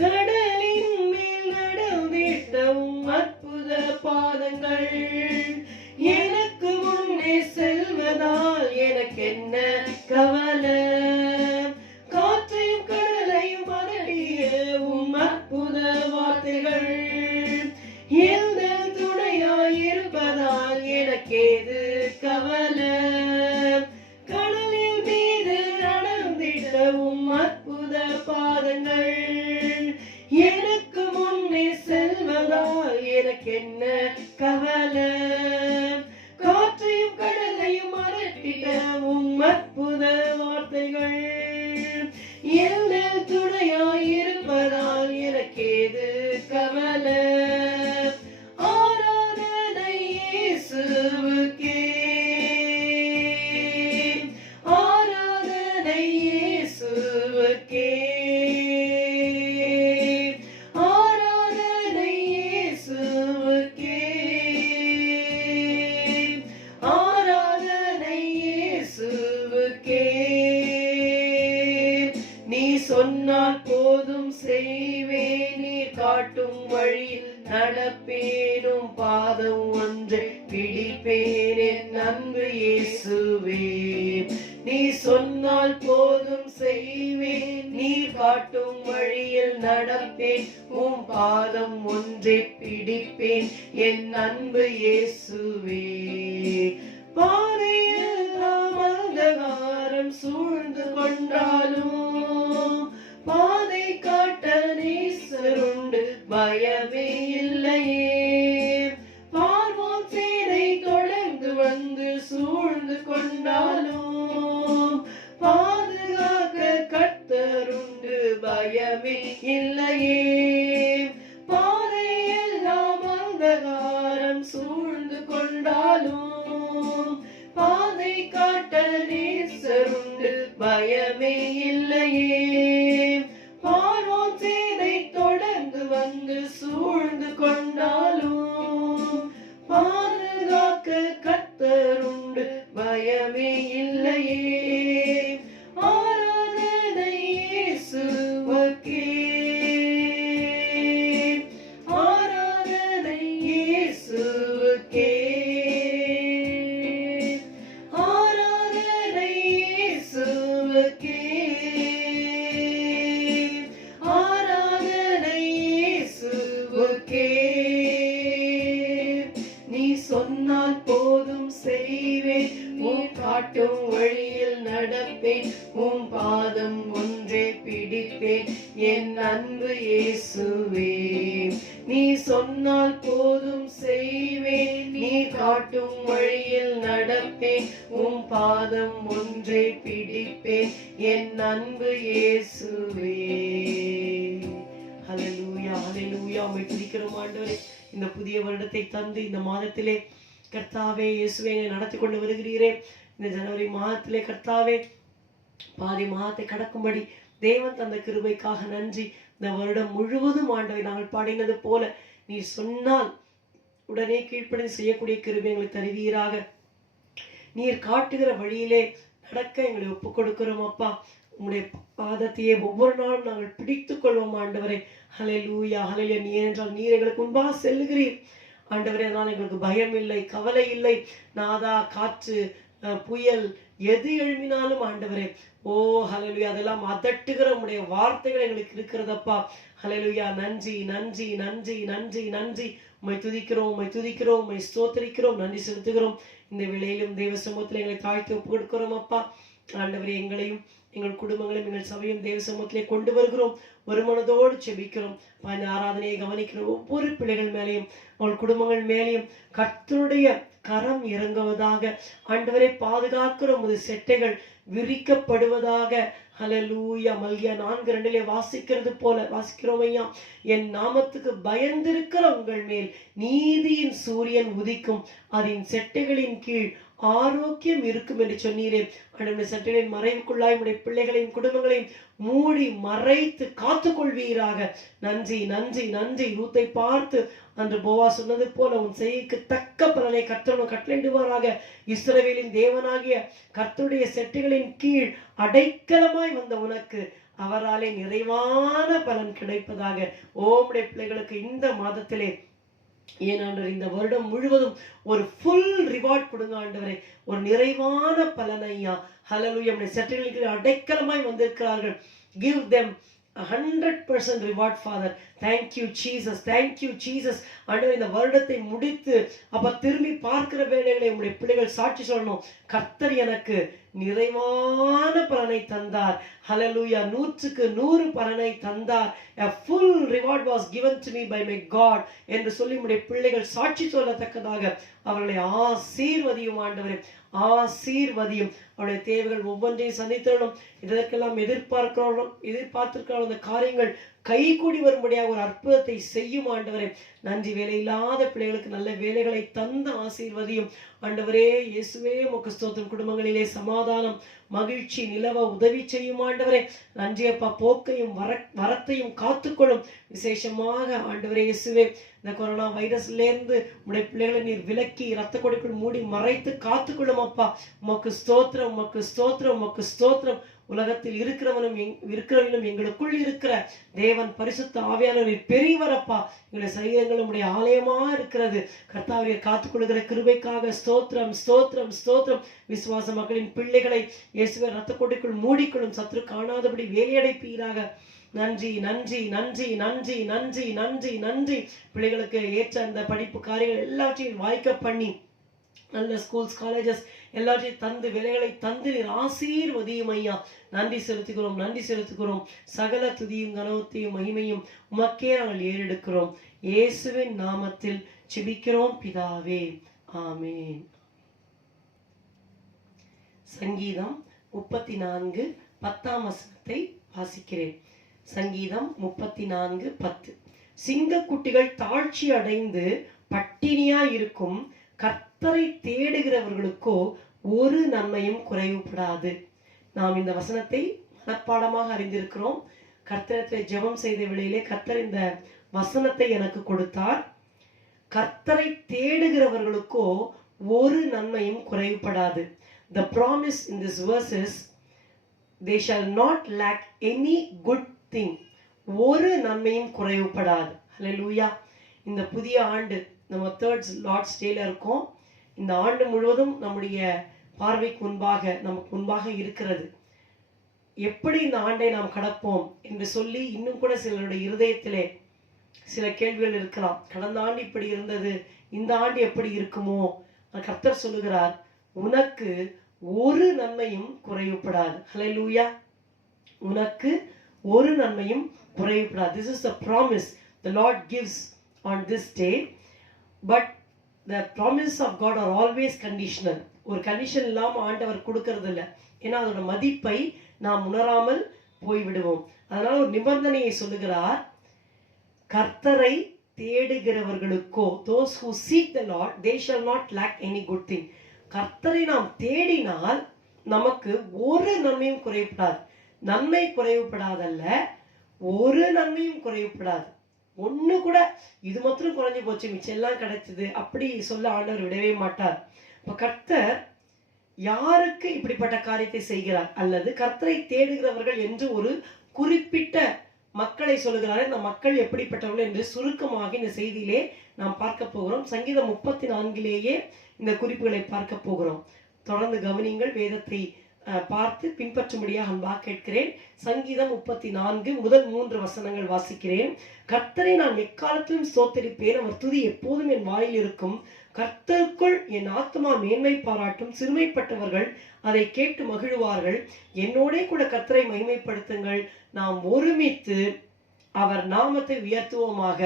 கடலின் மேல் நடந்திட்ட உம் அற்புத பாதங்கள் எனக்கு முன்னே செல்வதால் எனக்கு என்ன கவலை, காற்றையும் கடலையும் மறடிய உம் அற்புத வார்த்தைகள் எந்த துணையாயிருப்பதால் எனக்கேது கவலை, கடலில் மீது நடந்திட்ட உம் அற்புத பாதங்கள் எனக்கு முன்னே செல்வதால் எனக்கு என்ன கவலை, காற்றையும் கடலையும் மறட்டிட உம் அற்புத வார்த்தைகள் எந்த துணையாயிருப்பதால் எனக்கேது கவலை. ஆராதனை இயேசுவுக்கே, ஆராதனை இயேசுவுக்கே, சொன்னால் போதும் செய்வேன், நீர் காட்டும் வழியில் நடப்பேனும், பாதம் ஒன்றை பிடிப்பேன், என் அன்பு இயேசுவே. நீ சொன்னால் போதும் செய்வேன், நீர் காட்டும் வழியில் நடப்பேன், உம் பாதம் ஒன்றை பிடிப்பேன், என் அன்பு இயேசுவே. பாதையெல்லாம் அந்தகாரம் சூழ்ந்து கொண்டாலும் பயமே இல்லையே. பார்வோன் சேனை தொடர்ந்து வந்து சூழ்ந்து கொண்டாலும் பாதுகாக்க கர்த்தருண்டு, பயமே இல்லையே. பாதையெல்லாம் அந்தகாரம் சூழ்ந்து கொண்டாலும் பாதை காட்ட நேசருண்டு, பயமே இல்லையே. பார்வோன் சேனை தொடர்ந்து வந்து சூழ்ந்து கொண்டாலும் பாதுகாக்க கர்த்தருண்டு, பயமே இல்லையே. ஆராதனை இயேசுவுக்கே, ஆராதனை இயேசுவுக்கே, ஆராதனை இயேசுவுக்கே, ஆராதனை இயேசுவுக்கே. நீ சொன்னால் போதும் செய்வேன், உன் காட்டும் வழியில் நடப்பேன், உன் பாதம் ஒன்றே பிடிப்பேன், என் அன்பு இயேசுவே. நீ சொன்னால் போதும் செய்வேன், நீ காட்டும் வழியில் நடப்பேன், உன் பாதம் ஒன்றே பிடிப்பேன், என் அன்பு இயேசுவே. ஹல்லேலூயா, ஹல்லேலூயா. உம்மை துதிக்கிறோம் ஆண்டவரே. இந்த புதிய வருடத்தை தந்து இந்த மாதத்திலே கர்த்தாவே இயேசுவே நடத்தி கொண்டு வருகிறீரே. இந்த ஜனவரி மாதத்திலே கர்த்தாவே பாதி மாதத்தை கடக்கும்படி தேவன் தந்த கிருபைக்காக நன்றி. இந்த வருடம் முழுவதும் ஆண்டவரை நாங்கள் பாடினது போல நீ சொன்னால் உடனே கீழ்ப்படிந்து செய்யக்கூடிய கிருபை எங்களுக்கு தருவீராக. நீர் காட்டுகிற வழியிலே நடக்க எங்களை ஒப்புக் கொடுக்கிறோம் அப்பா. உங்களுடைய பாதத்தையே ஒவ்வொரு நாளும் நாங்கள் பிடித்துக் கொள்வோம் ஆண்டவரே. ஹல்லேலூயா, ஹல்லேலூயா. நீர் என்றால் நீர் எங்களுக்கு முன்பாக செல்லுகிறீர் ஆண்டவரே. அதனால் எங்களுக்கு பயம் இல்லை, கவலை இல்லை. நாதா, காற்று, புயல் எது எழுப்பினாலும் ஆண்டவரே, ஓ ஹல்லேலூயா, அதெல்லாம் அதட்டுகிற உடைய வார்த்தைகள் எங்களுக்கு இருக்கிறதப்பா. ஹல்லேலூயா. நன்றி, நன்றி, நன்றி, நன்றி, நன்றி. உம்மை துதிக்கிறோம், உம்மை துதிக்கிறோம், உம்மை ஸ்தோத்திரிக்கிறோம், நன்றி செலுத்துகிறோம். இந்த வேளையிலும் தேவ சமூகத்தில் எங்களை தாழ்த்தி ஒப்பு கொடுக்கிறோம் அப்பா. ஆண்டவரே, எங்களையும் எங்கள் குடும்பங்களையும் எங்கள் சபையும் தேவ சமூகத்திலே கொண்டு வருகிறோம். ஒரு மனதோடு செபிக்கிறோம். இந்த ஆராதனையை கவனிக்கிற ஒவ்வொரு பிள்ளைகள் மேலேயும் அவள் குடும்பங்கள் மேலேயும் கர்த்தருடைய கரம் இறங்குவதாக. ஆண்டவரை பாதுகாக்கிற உமது செட்டைகள் விரிக்கப்படுவதாக. ஹல்லேலூயா. மல்கியா 4:2 வாசிக்கிறது போல வாசிக்கிறோம் ஐயா. என் நாமத்துக்கு பயந்திருக்கிற உங்கள் மேல் நீதியின் சூரியன் உதிக்கும், அதன் செட்டைகளின் கீழ் ஆரோக்கியம் இருக்கும் என்று சொன்னீரே. ஆண்டவருடைய சட்டைகளின் மறைவுக்குள்ளாய் உடைய பிள்ளைகளையும் குடும்பங்களையும் மூடி மறைத்து காத்துக் கொள்வீராக. நன்றி, நன்றி, நன்றி. ரூத்தை பார்த்து அன்று போவா சொன்னது போல உன் செய்கைக்கு தக்க பலனை கர்த்தர் கட்டளையிடுவாராக. இஸ்ரவேலின் தேவனாகிய கர்த்தருடைய செட்டைகளின் கீழ் அடைக்கலமாய் வந்த உனக்கு அவராலே நிறைவான பலன் கிடைப்பதாக. ஓமுடைய பிள்ளைகளுக்கு இந்த மாதத்திலே ஏனாண்டவர் இந்த வருடம் முழுவதும் ஒரு ஃபுல் ரிவார்ட் கொடுங்க ஆண்டவரே. ஒரு நிறைவான பலன் ஐயா. ஹல்லேலூயா. நம்முடைய சட்டைகளுக்கு அடைக்கலமாய் வந்திருக்கிறார்கள். Give them 100% reward, Father. Thank you, Jesus. Thank you, Jesus. ஆண்டவரே, இந்த வருடத்தை முடித்து அப்ப திரும்பி பார்க்கிற வேளைகளை உங்களுடைய பிள்ளைகள் சாட்சி சொல்லணும். கர்த்தர் எனக்கு நிறைவான பலனை தந்தார். ஹல்லேலூயா. 100க்கு 100 பலனை தந்தார். A full reward was given to me by my God என்று சொல்லி உங்களுடைய பிள்ளைகள் சாட்சி சொல்லத்தக்கதாக அவர்களை ஆசீர்வதியும் ஆண்டவரே. ஆசீர்வதியும். அவருடைய தேவைகள் ஒவ்வொன்றையும் சந்தித்தரணும். இதற்கெல்லாம் எதிர்பார்த்திருக்கிற அந்த காரியங்கள் கை கூடி வரும்படியாக ஒரு அற்புதத்தை செய்யும் ஆண்டவரே. நன்றி. வேலையில்லாத பிள்ளைகளுக்கு நல்ல வேலைகளை தந்த ஆசீர்வதியும் ஆண்டவரே. இயேசுவே உமக்கு ஸ்தோத்திரம். குடும்பங்களிலே சமாதானம் மகிழ்ச்சி நிலவ உதவி செய்யும் ஆண்டவரே. நன்றி அப்பா. போக்கையும் வரத்தையும் காத்துக்கொள்ளும். விசேஷமாக ஆண்டவரே இயேசுவே, இந்த கொரோனா வைரஸ்ல இருந்து உடைய பிள்ளைகளை நீர் விலக்கி இரத்த கொடைக்குள் மூடி மறைத்து காத்துக்கொள்ளும் அப்பா. உமக்கு ஸ்தோத்திரம், உமக்கு ஸ்தோத்திரம், உமக்கு ஸ்தோத்திரம். உலகத்தில் இருக்கிறவனும் எங்களுக்குள் இருக்கிற தேவன் பரிசுத்த ஆவியானவர் பெரியவரப்பா. எங்களுடைய சரீரங்கள் உடைய ஆலயமா இருக்கிறது. கர்த்தாவை காத்துக்கொள்கிற கிருபைக்காக ஸ்தோத்திரம், ஸ்தோத்திரம், ஸ்தோத்திரம். விசுவாச மக்களின் பிள்ளைகளை இயேசுவே இரத்த கொடைக்குள் மூடிக்கொள்ளும். சத்துரு காணாதபடி வேலையடைப்பீராக. நன்றி, நன்றி, நன்றி, நன்றி, நன்றி, நன்றி, நன்றி. பிள்ளைகளுக்கு ஏற்ற அந்த படிப்பு காரியங்கள் எல்லாவற்றையும் வாய்க்க பண்ணி நல்ல ஸ்கூல்ஸ் காலேஜஸ் எல்லாத்தையும் தந்து வேலைகளை தந்து நீர் ஆசீர்வதியும் ஐயா. நன்றி செலுத்துகிறோம், நன்றி செலுத்துகிறோம். சகல துதியும் கனவத்தையும் மகிமையும் உமக்கே நாங்கள் ஏறெடுக்கிறோம். இயேசுவின் நாமத்தில் ஜெபிக்கிறோம் பிதாவே, ஆமென். சங்கீதம் 34 10ஆம் வசனத்தை வாசிக்கிறேன். சங்கீதம் 34:10. சிங்கக்குட்டிகள் தாழ்ச்சி அடைந்து பட்டினியா இருக்கும், கர்த்தரை தேடுகிறவர்களுக்கோ ஒரு நன்மையும் குறைவுபடாது. நாம் இந்த வசனத்தை மனப்பாடமாக அறிந்திருக்கிறோம். கர்த்தரத்தை ஜெபம் செய்த வேளையிலே கர்த்தர் இந்த வசனத்தை எனக்கு கொடுத்தார். கர்த்தரை தேடுகிறவர்களுக்கோ ஒரு நன்மையும் குறைவுபடாது. The promise in this verse is, they shall not lack any good thing. ஒரு நன்மையும் குறைவுபடாது. ஹல்லேலூயா. இந்த புதிய ஆண்டு நம்ம 3rd லார்ட்ஸ் டேல இருக்கோம். இந்த ஆண்டு முழுவதும் நம்முடைய பார்வைக்கு முன்பாக நமக்கு முன்பாக இருக்கிறது. எப்படி இந்த ஆண்டை நாம் கடப்போம் என்று சொல்லி இன்னும் கூட சிலருடைய இருதயத்திலே சில கேள்விகள் இருக்கலாம். கடந்த ஆண்டு இப்படி இருந்தது, இந்த ஆண்டு எப்படி இருக்குமோ? கர்த்தர் சொல்லுகிறார், உனக்கு ஒரு நன்மையும் குறைவுபடாது. ஹல்லேலூயா. உனக்கு ஒரு நன்மையும் குறைவுபடாது. This is the promise the Lord gives on this day. But the promise of God are always conditional. ஒரு கண்டிஷன் இல்லாம ஆண்டவர் கொடுக்கறது இல்லை. ஏன்னா அதோட மதிப்பை நாம் உணராமல் போய்விடுவோம். அதனால ஒரு நிபந்தனையை சொல்லுகிறார், கர்த்தரை தேடுகிறவர்களுக்கோ, those who seek the Lord, they shall not lack any good thing. கர்த்தரை நாம் தேடினால் நமக்கு ஒரு நன்மையும் குறைவுபடாது. நன்மை குறைவுபடாதல்ல, ஒரு நன்மையும் குறைவுபடாது. ஒண்ணு கூட இது மாத்திரம் குறைஞ்சு போச்சு மிச்சம் எல்லாம் கிடைச்சது அப்படி சொல்ல ஆண்டவர் விடவே மாட்டார். இப்ப கர்த்தர் யாருக்கு இப்படிப்பட்ட காரியத்தை செய்கிறார், அல்லது கர்த்தரை தேடுகிறவர்கள் என்று ஒரு குறிப்பிட்ட மக்களை சொல்லுகிறார். இந்த மக்கள் எப்படிப்பட்டவர்கள் என்று சுருக்கமாக இந்த செய்தியிலே நாம் பார்க்க போகிறோம். சங்கீதம் 34 இந்த குறிப்புகளை பார்க்க போகிறோம். தொடர்ந்து கவனிங்கள், வேதத்தை பார்த்து பின்பற்றும்படியாக அன்பாக கேட்கிறேன். சங்கீதம் 34 முதல் 3 வசனங்கள் வாசிக்கிறேன். கர்த்தரை நான் எக்காலத்திலும் ஸ்தோத்தரிப்பேன், அவர் துதி எப்போதும் என் வாயில் இருக்கும். கர்த்தருக்குள் என் ஆத்துமா மேன்மை பாராட்டும், சிறுமைப்பட்டவர்கள் அதை கேட்டு மகிழ்வார்கள். என்னோடே கூட கர்த்தரை மகிமைப்படுத்துங்கள், நாம் ஒருமித்து அவர் நாமத்தை உயர்த்துவோமாக.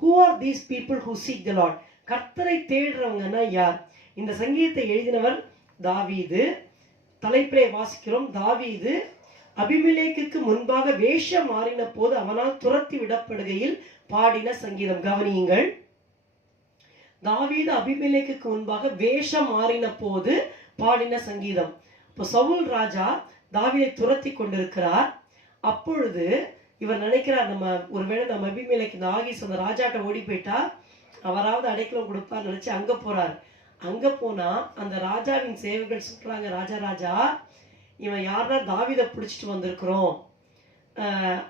Who are these people who seek the Lord? கர்த்தரை தேடுறவங்கன்னா யார்? இந்த சங்கீதத்தை எழுதினவர் தாவீது. தலைப்பிலே வாசிக்கிறோம், தாவீது அபிமெலேக்குக்கு முன்பாக வேஷம் மாறின போது அவனால் துரத்தி விடப்படுகையில் பாடின சங்கீதம். கவனியுங்கள், தாவீது அபிமெலேக்குக்கு முன்பாக வேஷம் மாறின போது பாடின சங்கீதம். இப்போ சவுல் ராஜா தாவீதை துரத்தி கொண்டிருக்கிறார். அப்பொழுது இவர் நினைக்கிறார், நம்ம ஒருவேளை நம்ம அபிமெலேக்கு இந்த ஆகீஸ் அந்த ராஜாட்ட ஓடி போயிட்டா அவராவது அடைக்கலம் கொடுப்பார் நினைச்சு அங்க போறார். அங்க போனா அந்த ராஜாவின் சேவர்கள் சொல்றாங்க, ராஜா இவன் யாருன்னா தாவீதை பிடிச்சிட்டு வந்திருக்கிறோம்.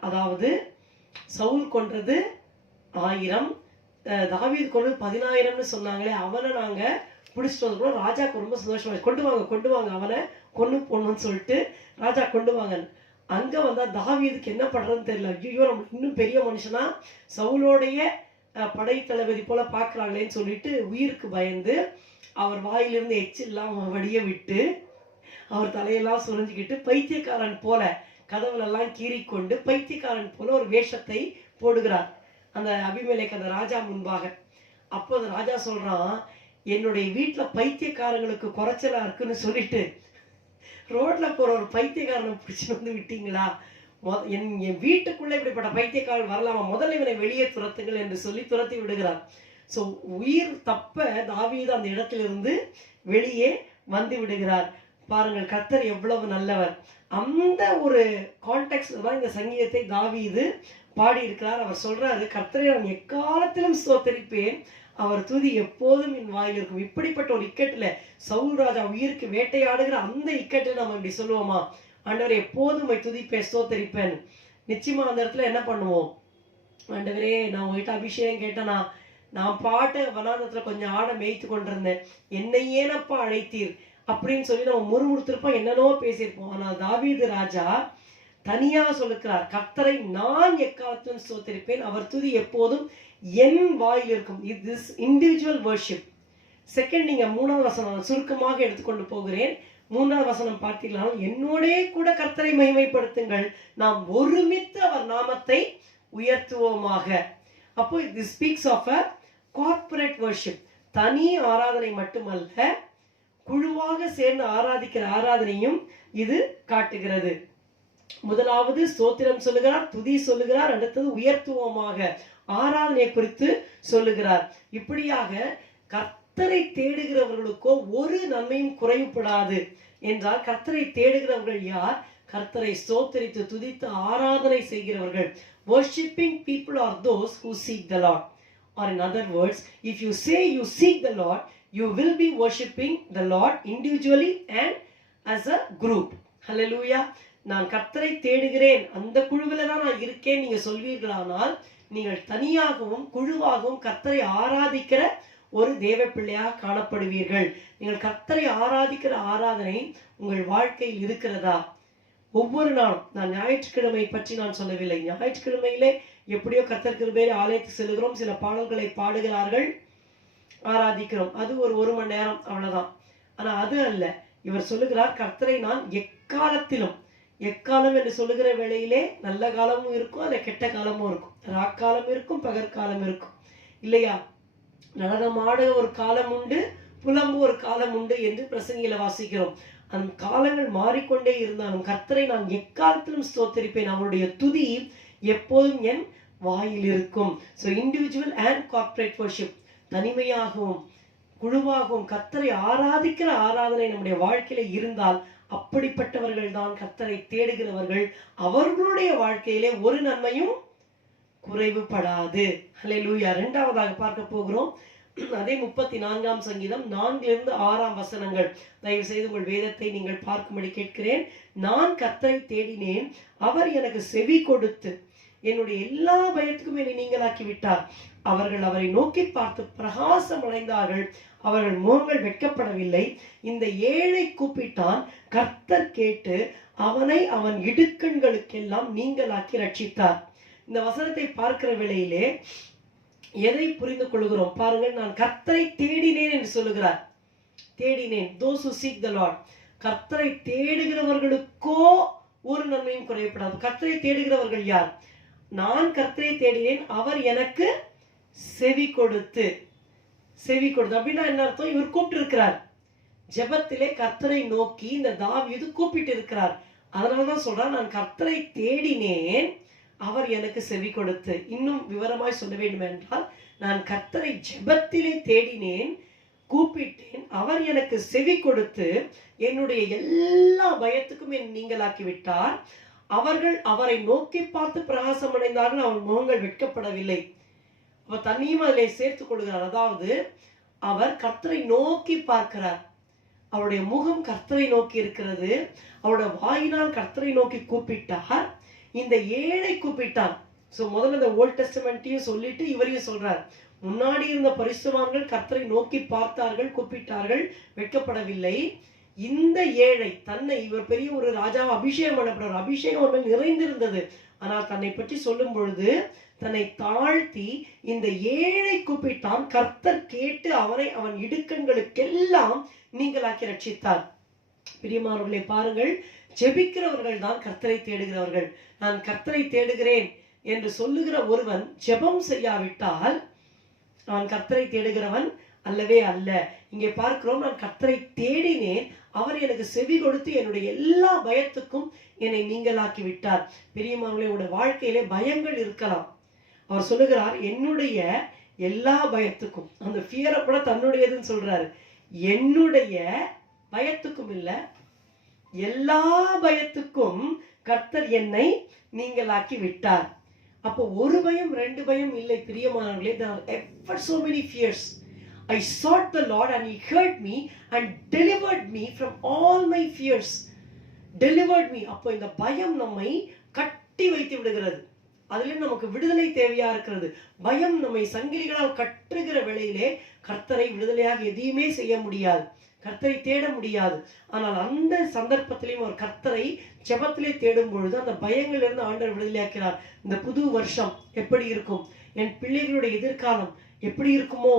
அதாவது சவுல் கொன்றது 1000, தாவீது கொன்றது 10000ன்னு சொன்னாங்களே, அவனை நாங்க பிடிச்சிட்டு வந்திருக்கிறோம். ராஜாக்கு ரொம்ப சந்தோஷமா, கொண்டு வாங்க அவனை கொண்டு போடணும்னு சொல்லிட்டு ராஜா கொண்டு வாங்க. அங்க வந்தா தாவீதுக்கு என்ன பண்றதுன்னு தெரியல. ஐயோ, நம்ம இன்னும் பெரிய மனுஷனா சவுலோடைய படை தளபதி போல பாக்குறாங்களேன்னு சொல்லிட்டு உயிருக்கு பயந்து அவர் வாயிலிருந்து எச்சில்லாம் வடிய விட்டு அவர் தலையெல்லாம் சுரிஞ்சுக்கிட்டு பைத்தியக்காரன் போல கதவுலெல்லாம் கீறிக்கொண்டு பைத்தியக்காரன் போல ஒரு வேஷத்தை போடுகிறார் அந்த அபிமெலேக்கு அந்த ராஜா முன்பாக. அப்போ அந்த ராஜா சொல்றான், என்னுடைய வீட்டுல பைத்தியக்காரங்களுக்கு குறைச்சலா இருக்குன்னு சொல்லிட்டு ரோட்ல போற ஒரு பைத்தியக்காரனை பிடிச்சிட்டு வந்து விட்டீங்களா? என் வீட்டுக்குள்ள இப்படிப்பட்ட பைத்தியக்காரன் வரலாமா? முதல்ல இவனை வெளியே துரத்துங்கள் என்று சொல்லி துரத்தி விடுகிறார். சோ உயிர் தப்ப தாவீது அந்த இடத்திலிருந்து வெளியே வந்து விடுகிறார். பாருங்கள், கர்த்தர் எவ்வளவு நல்லவர். அந்த ஒரு கான்டெக்ட்ல தான் இந்த சங்கீதத்தை தாவீது பாடி இருக்கிறார். அவர் சொல்றாரு, கர்த்தரை நான் எக்காலத்திலும் ஸ்தோத்தரிப்பேன், அவர் துதி எப்போதும் என் வாயில் இருக்கும். இப்படிப்பட்ட ஒரு இக்கட்டுல சவுல் ராஜா உயிருக்கு வேட்டையாடுகிற அந்த இக்கட்டுல நம்ம இப்படி சொல்லுவோமா? ஆண்டவரே எப்போதும் துதிப்பேன் ஸ்தோத்தரிப்பேன். நிச்சயமா அந்த இடத்துல என்ன பண்ணுவோம்? ஆண்டவரே, நான் உங்ககிட்ட அபிஷேகம் கேட்டேனா, நான் பாட்டு வனாந்தத்துல கொஞ்சம் ஆட மேய்த்து கொண்டிருந்தேன், என்னை ஏனப்பா அழைத்தீர் அப்படின்னு சொல்லி நம்ம முறுமுறுத்திருப்போம், என்னென்னோ பேசியிருப்போம். ஆனால் தாவீது ராஜா தனியா சொல்லுகிறார், கர்த்தரை நான் எக்காலத்திலும் ஸ்தோத்தரிப்பேன், அவர் துதி எப்போதும் என் வாயில் இருக்கும். இது இண்டிவிஜுவல் வர்ஷிப். செகண்ட், நீங்க 3ஆவது வசனம் சுருக்கமாக எடுத்துக்கொண்டு போகிறேன். 3ஆவது வசனம் பார்த்தீங்கன்னா, என்னோடே கூட கர்த்தரை மகிமைப்படுத்துங்கள், நாம் ஒருமித்து அவர் நாமத்தை உயர்த்துவோமாக. அப்போ this speaks of a corporate worship. தனி ஆராதனை மட்டுமல்ல, குழுவாக சேர்ந்து ஆராதிக்கிற ஆராதனையும் இது காட்டுகிறது. முதலாவது ஸ்தோத்திரம் சொல்லுகிறார், துதி சொல்லுகிறார், அடுத்தது உயர்த்துவோமாக ஆராதனை குறித்து சொல்லுகிறார். இப்படியாக கர்த்தரை தேடுகிறவர்களுக்கோ ஒரு நன்மையும் குறைவுபடாது என்றால், கர்த்தரை தேடுகிறவர்கள் யார்? கர்த்தரை ஸ்தோத்திரித்து துதித்து ஆராதனை செய்கிறவர்கள். Worshipping people are those who seek the Lord. Or in other words, if you say you seek the Lord, you will be worshipping the Lord individually and as a group. Hallelujah. நான் கர்த்தரை தேடுகிறேன், அந்த குழுவில் தான் நான் இருக்கேன் நீங்க சொல்வீர்களானால், நீங்கள் தனியாகவும் குழுவாகவும் கர்த்தரை ஆராதிக்கிற ஒரு தேவ பிள்ளையாக காணப்படுவீர்கள். நீங்கள் கர்த்தரை ஆராதிக்கிற ஆராதனை உங்கள் வாழ்க்கையில் இருக்கிறதா? ஒவ்வொரு நாளும், நான் ஞாயிற்றுக்கிழமை பற்றி நான் சொல்லவில்லை. ஞாயிற்றுக்கிழமையிலே எப்படியோ கர்த்தர் கிருபையிலே ஆலயத்துக்கு செல்கிறோம், சில பாடல்களை பாடுகிறார்கள், ஆராதிக்கிறோம். அது ஒரு மணி நேரம், அவ்வளவுதான். ஆனா அது அல்ல. இவர் சொல்லுகிறார், கர்த்தரை நான் எக்காலத்திலும், எக்காலம் என்று சொல்லுகிற வேளையிலே நல்ல காலமும் இருக்கும், அல்ல கெட்ட காலமும் இருக்கும், ராக்காலம் இருக்கும், பகற்காலம் இருக்கும், இல்லையா? நடனமாட ஒரு காலம் உண்டு, புலம்பு ஒரு காலம் உண்டு என்று பிரசங்கில வாசிக்கிறோம். அந்த காலங்கள் மாறிக்கொண்டே இருந்தாலும் கர்த்தரை நான் எக்காலத்திலும் ஸ்தோத்திரிப்பேன், அவருடைய துதி எப்போதும் என் வாயில் இருக்கும். So individual and corporate worship, தனிமையாகவும் குழுவாகவும் கர்த்தரை ஆராதிக்கிற ஆராதனை நம்முடைய வாழ்க்கையில இருந்தால், அப்படிப்பட்டவர்கள் தான் கர்த்தரை தேடுகிறவர்கள். அவர்களுடைய வாழ்க்கையிலே ஒரு நன்மையும் குறைவுபடாது. ஹல்லேலூயா. இரண்டாவதாக பார்க்க போகிறோம், அதே 34ஆம் சங்கீதம் 4-6 வசனங்கள். தயவு செய்து உங்கள் வேதத்தை நீங்கள் பார்க்கும்படி கேட்கிறேன். நான் கர்த்தரை தேடினேன், அவர் எனக்கு செவி கொடுத்து என்னுடைய எல்லா பயத்துக்கும் என்னை நீங்களாக்கி விட்டார். அவர்கள் அவரை நோக்கி பார்த்து பிரகாசம் அடைந்தார்கள், அவர்கள் முகங்கள் வெட்கப்படவில்லை. இந்த ஏழை கூப்பிட்டான், கர்த்தர் கேட்டு அவனை அவன் இடுக்கண்களுக்கெல்லாம் நீங்களாக்கி ரட்சித்தார். இந்த வசனத்தை பார்க்கிற வேளையிலே எதை புரிந்து கொள்கிறோம் பாருங்கள். நான் கர்த்தரை தேடினேன் என்று சொல்லுகிறார். தேடினேன், those who seek the Lord. கர்த்தரை தேடுகிறவர்களுக்கோ ஒரு நன்மையும் குறையப்படாது. கர்த்தரை தேடுகிறவர்கள் யார்? நான் கர்த்தரை தேடினேன், அவர் எனக்கு செவி கொடுத்து. செவி கொடுத்து அப்படின்னா என்ன அர்த்தம்? இவர் கூப்பிட்டு இருக்கிறார். ஜெபத்திலே கர்த்தரை நோக்கி இந்த தாவீது கூப்பிட்டு இருக்கிறார். அதனாலதான் சொல்றான், நான் கர்த்தரை தேடினேன், அவர் எனக்கு செவி கொடுத்து. இன்னும் விவரமாய் சொல்ல வேண்டும் என்றால், நான் கர்த்தரை ஜெபத்திலே தேடினேன், கூப்பிட்டேன், அவர் எனக்கு செவி கொடுத்து என்னுடைய எல்லா பயத்துக்கும் என் நீங்களாக்கி விட்டார். அவர்கள் அவரை நோக்கி பார்த்து பிரகாசம் அடைந்தார்கள், அவர் முகங்கள் வெட்கப்படவில்லை. அப்ப தன்னையும் அதிலே சேர்த்துக் கொள்கிறார். அதாவது அவர் கர்த்தரை நோக்கி பார்க்கிறார், அவருடைய முகம் கர்த்தரை நோக்கி இருக்கிறது, அவருடைய வாயினால் கர்த்தரை நோக்கி கூப்பிட்டார். இந்த ஏழை கூப்பிட்டான். சோ முதல்ல இந்த ஓல்ட் டெஸ்டமெண்ட்டையும் சொல்லிட்டு இவரையும் சொல்றார். முன்னாடி இருந்த பரிசுத்தவான்கள் கர்த்தரை நோக்கி பார்த்தார்கள், கூப்பிட்டார்கள், வெட்கப்படவில்லை. இந்த ஏழை தன்னை, இவர் பெரிய ஒரு ராஜாவை அபிஷேகம் பண்ணப்படுறார், அபிஷேகம் அவர்கள் நிறைந்திருந்தது. ஆனால் தன்னை பற்றி சொல்லும் பொழுது தன்னை தாழ்த்தி இந்த ஏழை கூப்பிட்டான், கர்த்தர் கேட்டு அவனை அவன் இடுக்கண்களுக்கெல்லாம் நீங்களாக்கி ரட்சித்தார். பிரியமானவர்களே பாருங்கள், ஜெபிக்கிறவர்கள் தான் கர்த்தரை தேடுகிறவர்கள். நான் கர்த்தரை தேடுகிறேன் என்று சொல்லுகிற ஒருவன் ஜெபம் செய்யாவிட்டால் அவன் கர்த்தரை தேடுகிறவன் அல்லவே அல்ல. இங்கே பார்க்கிறோம், நான் கர்த்தரை தேடினேன், அவர் எனக்கு செவி கொடுத்து என்னுடைய எல்லா பயத்துக்கும் என்னை நீங்களாக்கி விட்டார். பிரியமானவர்களே, உங்களுடைய வாழ்க்கையிலே பயங்கள் இருக்கலாம். அவர் சொல்லுகிறார், என்னுடைய எல்லா பயத்துக்கும், அந்த ஃபியரை கூட தன்னுடையதுன்னு சொல்றாரு. என்னுடைய பயத்துக்கும் இல்ல, எல்லா பயத்துக்கும் கர்த்தர் என்னை நீங்களாக்கி விட்டார். அப்போ ஒரு பயம் ரெண்டு பயம் இல்லை பிரியமானவர்களே. there are ever so many fears. I sought the Lord and he heard me and delivered me from all my fears. Delivered me. அப்போ இந்த பயம் நம்மை கட்டி வைத்து விடுகிறது, அதிலே நமக்கு விடுதலை தேவையா இருக்கிறது. பயம் நம்மை சங்கிலிகளால் கட்டுகிற வேளையிலே கர்த்தரை விடுதலையாக எதையுமே செய்ய முடியாது, கர்த்தரை தேட முடியாது. ஆனால் அந்த சந்தர்ப்பத்திலையும் ஒரு கர்த்தரை ஜெபத்திலே தேடும் பொழுது அந்த பயங்களிலிருந்து ஆண்டவர் விடுதலையாக்கிறார். இந்த புது வருஷம் எப்படி இருக்கும், என் பிள்ளைகளுடைய எதிர்காலம் எப்படி இருக்குமோ,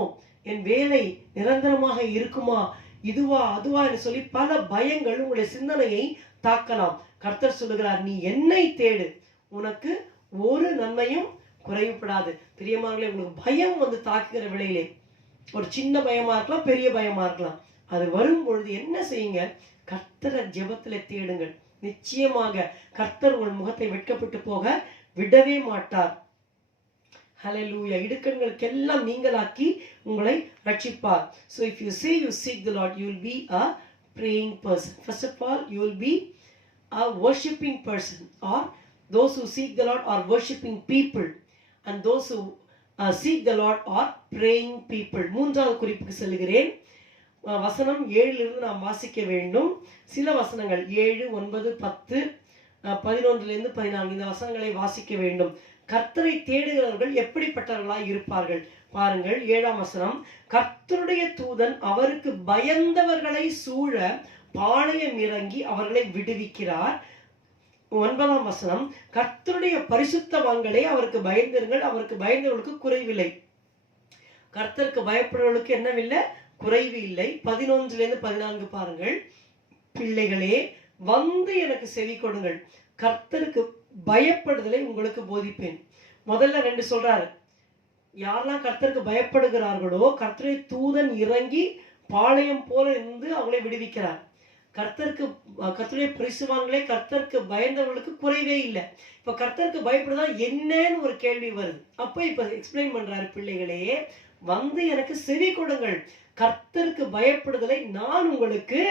என் வேலை நிரந்தரமாக இருக்குமா, இதுவா அதுவா என்று சொல்லி பல பயங்கள் உங்களுடைய சிந்தனையை தாக்கலாம். கர்த்தர் சொல்லுகிறார், நீ என்னை தேடு, உனக்கு ஒரு நன்மையும் குறைவுபடாது. பிரியமானவர்களே, உங்களுக்கு பயம் வந்து தாக்குகிற வேளையிலே, ஒரு சின்ன பயமா இருக்கலாம், பெரிய பயமா இருக்கலாம், அது வரும் பொழுது என்ன செய்யுங்க? கர்த்தரை ஜெபத்துல தேடுங்கள். நிச்சயமாக கர்த்தர் உங்கள் முகத்தை வெட்கப்பட்டு போக விடவே மாட்டார். ஹல்லேலூயா. இடுக்கண்களுக்கெல்லாம் நீங்களாக்கி உங்களை ரட்சிப்பார். So if you say you seek the Lord, you will be a praying person. First of all, you will be a worshiping person, or those who seek the Lord are worshiping people, and those who seek the Lord are praying people. மூன்றாவது குறிப்புக்கு செல்கிறேன். வசனம் 7 நாம் வாசிக்க வேண்டும். சில வசனங்கள் 7, 9, 10, 11 14 இந்த வசனங்களை வாசிக்க வேண்டும். கர்த்தரை தேடுகிறவர்கள் எப்படிப்பட்டவர்களாய் இருப்பார்கள்? பாருங்கள், 7ஆம் வசனம். கர்த்தருடைய தூதன் அவருக்கு பயந்தவர்களை சூழ பாளையம் இறங்கி அவர்களை விடுவிக்கிறார். 9ஆம் வசனம். கர்த்தருடைய பரிசுத்தவான்களே அவருக்கு பயந்திருங்கள், அவருக்கு பயந்தவர்களுக்கு குறைவில்லை. கர்த்தருக்கு பயப்படுவர்களுக்கு என்னவில்லை? குறைவு இல்லை. 11 14 பாருங்கள். பிள்ளைகளே, வந்து எனக்கு செவி கொடுங்கள், கர்த்தருக்கு பயப்படுதலை உங்களுக்கு போதிப்பேன். முதல்ல 2 சொல்றாரு. யாரெல்லாம் கர்த்தருக்கு பயப்படுகிறார்களோ கர்த்தருடைய தூதன் இறங்கி பாளையம் போல இருந்து அவங்களை விடுவிக்கிறார். கர்த்தருடைய பரிசுத்தவான்களே, கர்த்தருக்கு பயந்தவர்களுக்கு குறைவே இல்லை. இப்ப கர்த்தருக்கு பயப்படுதா என்னன்னு ஒரு கேள்வி வருது. அப்ப இப்ப எக்ஸ்பிளைன் பண்றாரு. பிள்ளைகளே, வந்து எனக்கு செவி கொடுங்கள், கர்த்தருக்கு பயப்படுதலை நான் உங்களுக்கு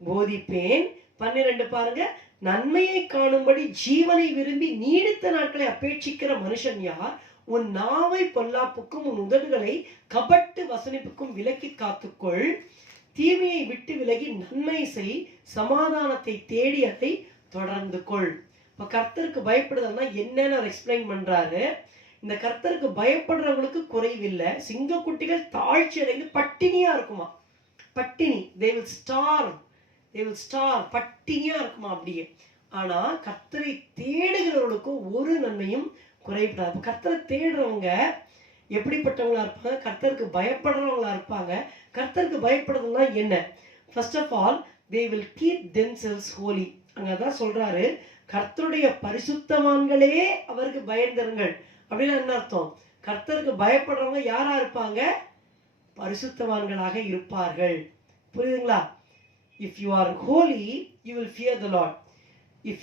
போதிப்பேன். 12 பாருங்க. நன்மையை காணும்படி ஜீவனை விரும்பி நீடித்த நாட்களை அபேட்சிக்கிற மனுஷன் யார்? உன் நாவை பொல்லாப்புக்கும் உன் உதடுகளை கபட்டு வசனிப்புக்கும் விலக்கி காத்துக்கொள். தீமையை விட்டு விலகி நன்மை செய், சமாதானத்தை தேடி அதை தொடர்ந்து கொள். இப்ப கர்த்தருக்கு பயப்படுதல்னா என்னன்னு அவர் எக்ஸ்பிளைன் பண்றாரு. இந்த கர்த்தருக்கு பயப்படுறவங்களுக்கு குறைவில்லை. சிங்கக்குட்டிகள் தாழ்ச்சி அடைந்து பட்டினியா இருக்குமா? பட்டினி. they will starve பட்டினியா இருக்குமா அப்படியே. ஆனா கர்த்தரை தேடுகிறவர்களுக்கும் ஒரு நன்மையும் குறைபடாது. கர்த்தரை தேடுறவங்க எப்படிப்பட்டவங்களா இருப்பாங்க? கர்த்தருக்கு பயப்படுறவங்களா இருப்பாங்க. கர்த்தருக்கு பயப்படுறதுன்னா என்ன? First of all, they will keep themselves holy. அங்கதான் சொல்றாரு, கர்த்தருடைய பரிசுத்தவான்களே அவருக்கு பயந்திருங்கள். அப்படின்னா என்ன அர்த்தம்? கர்த்தருக்கு பயப்படுறவங்க யாரா இருப்பாங்க? பரிசுத்தவான்களாக இருப்பார்கள். புரியுதுங்களா? If you are holy, you will fear the Lord. If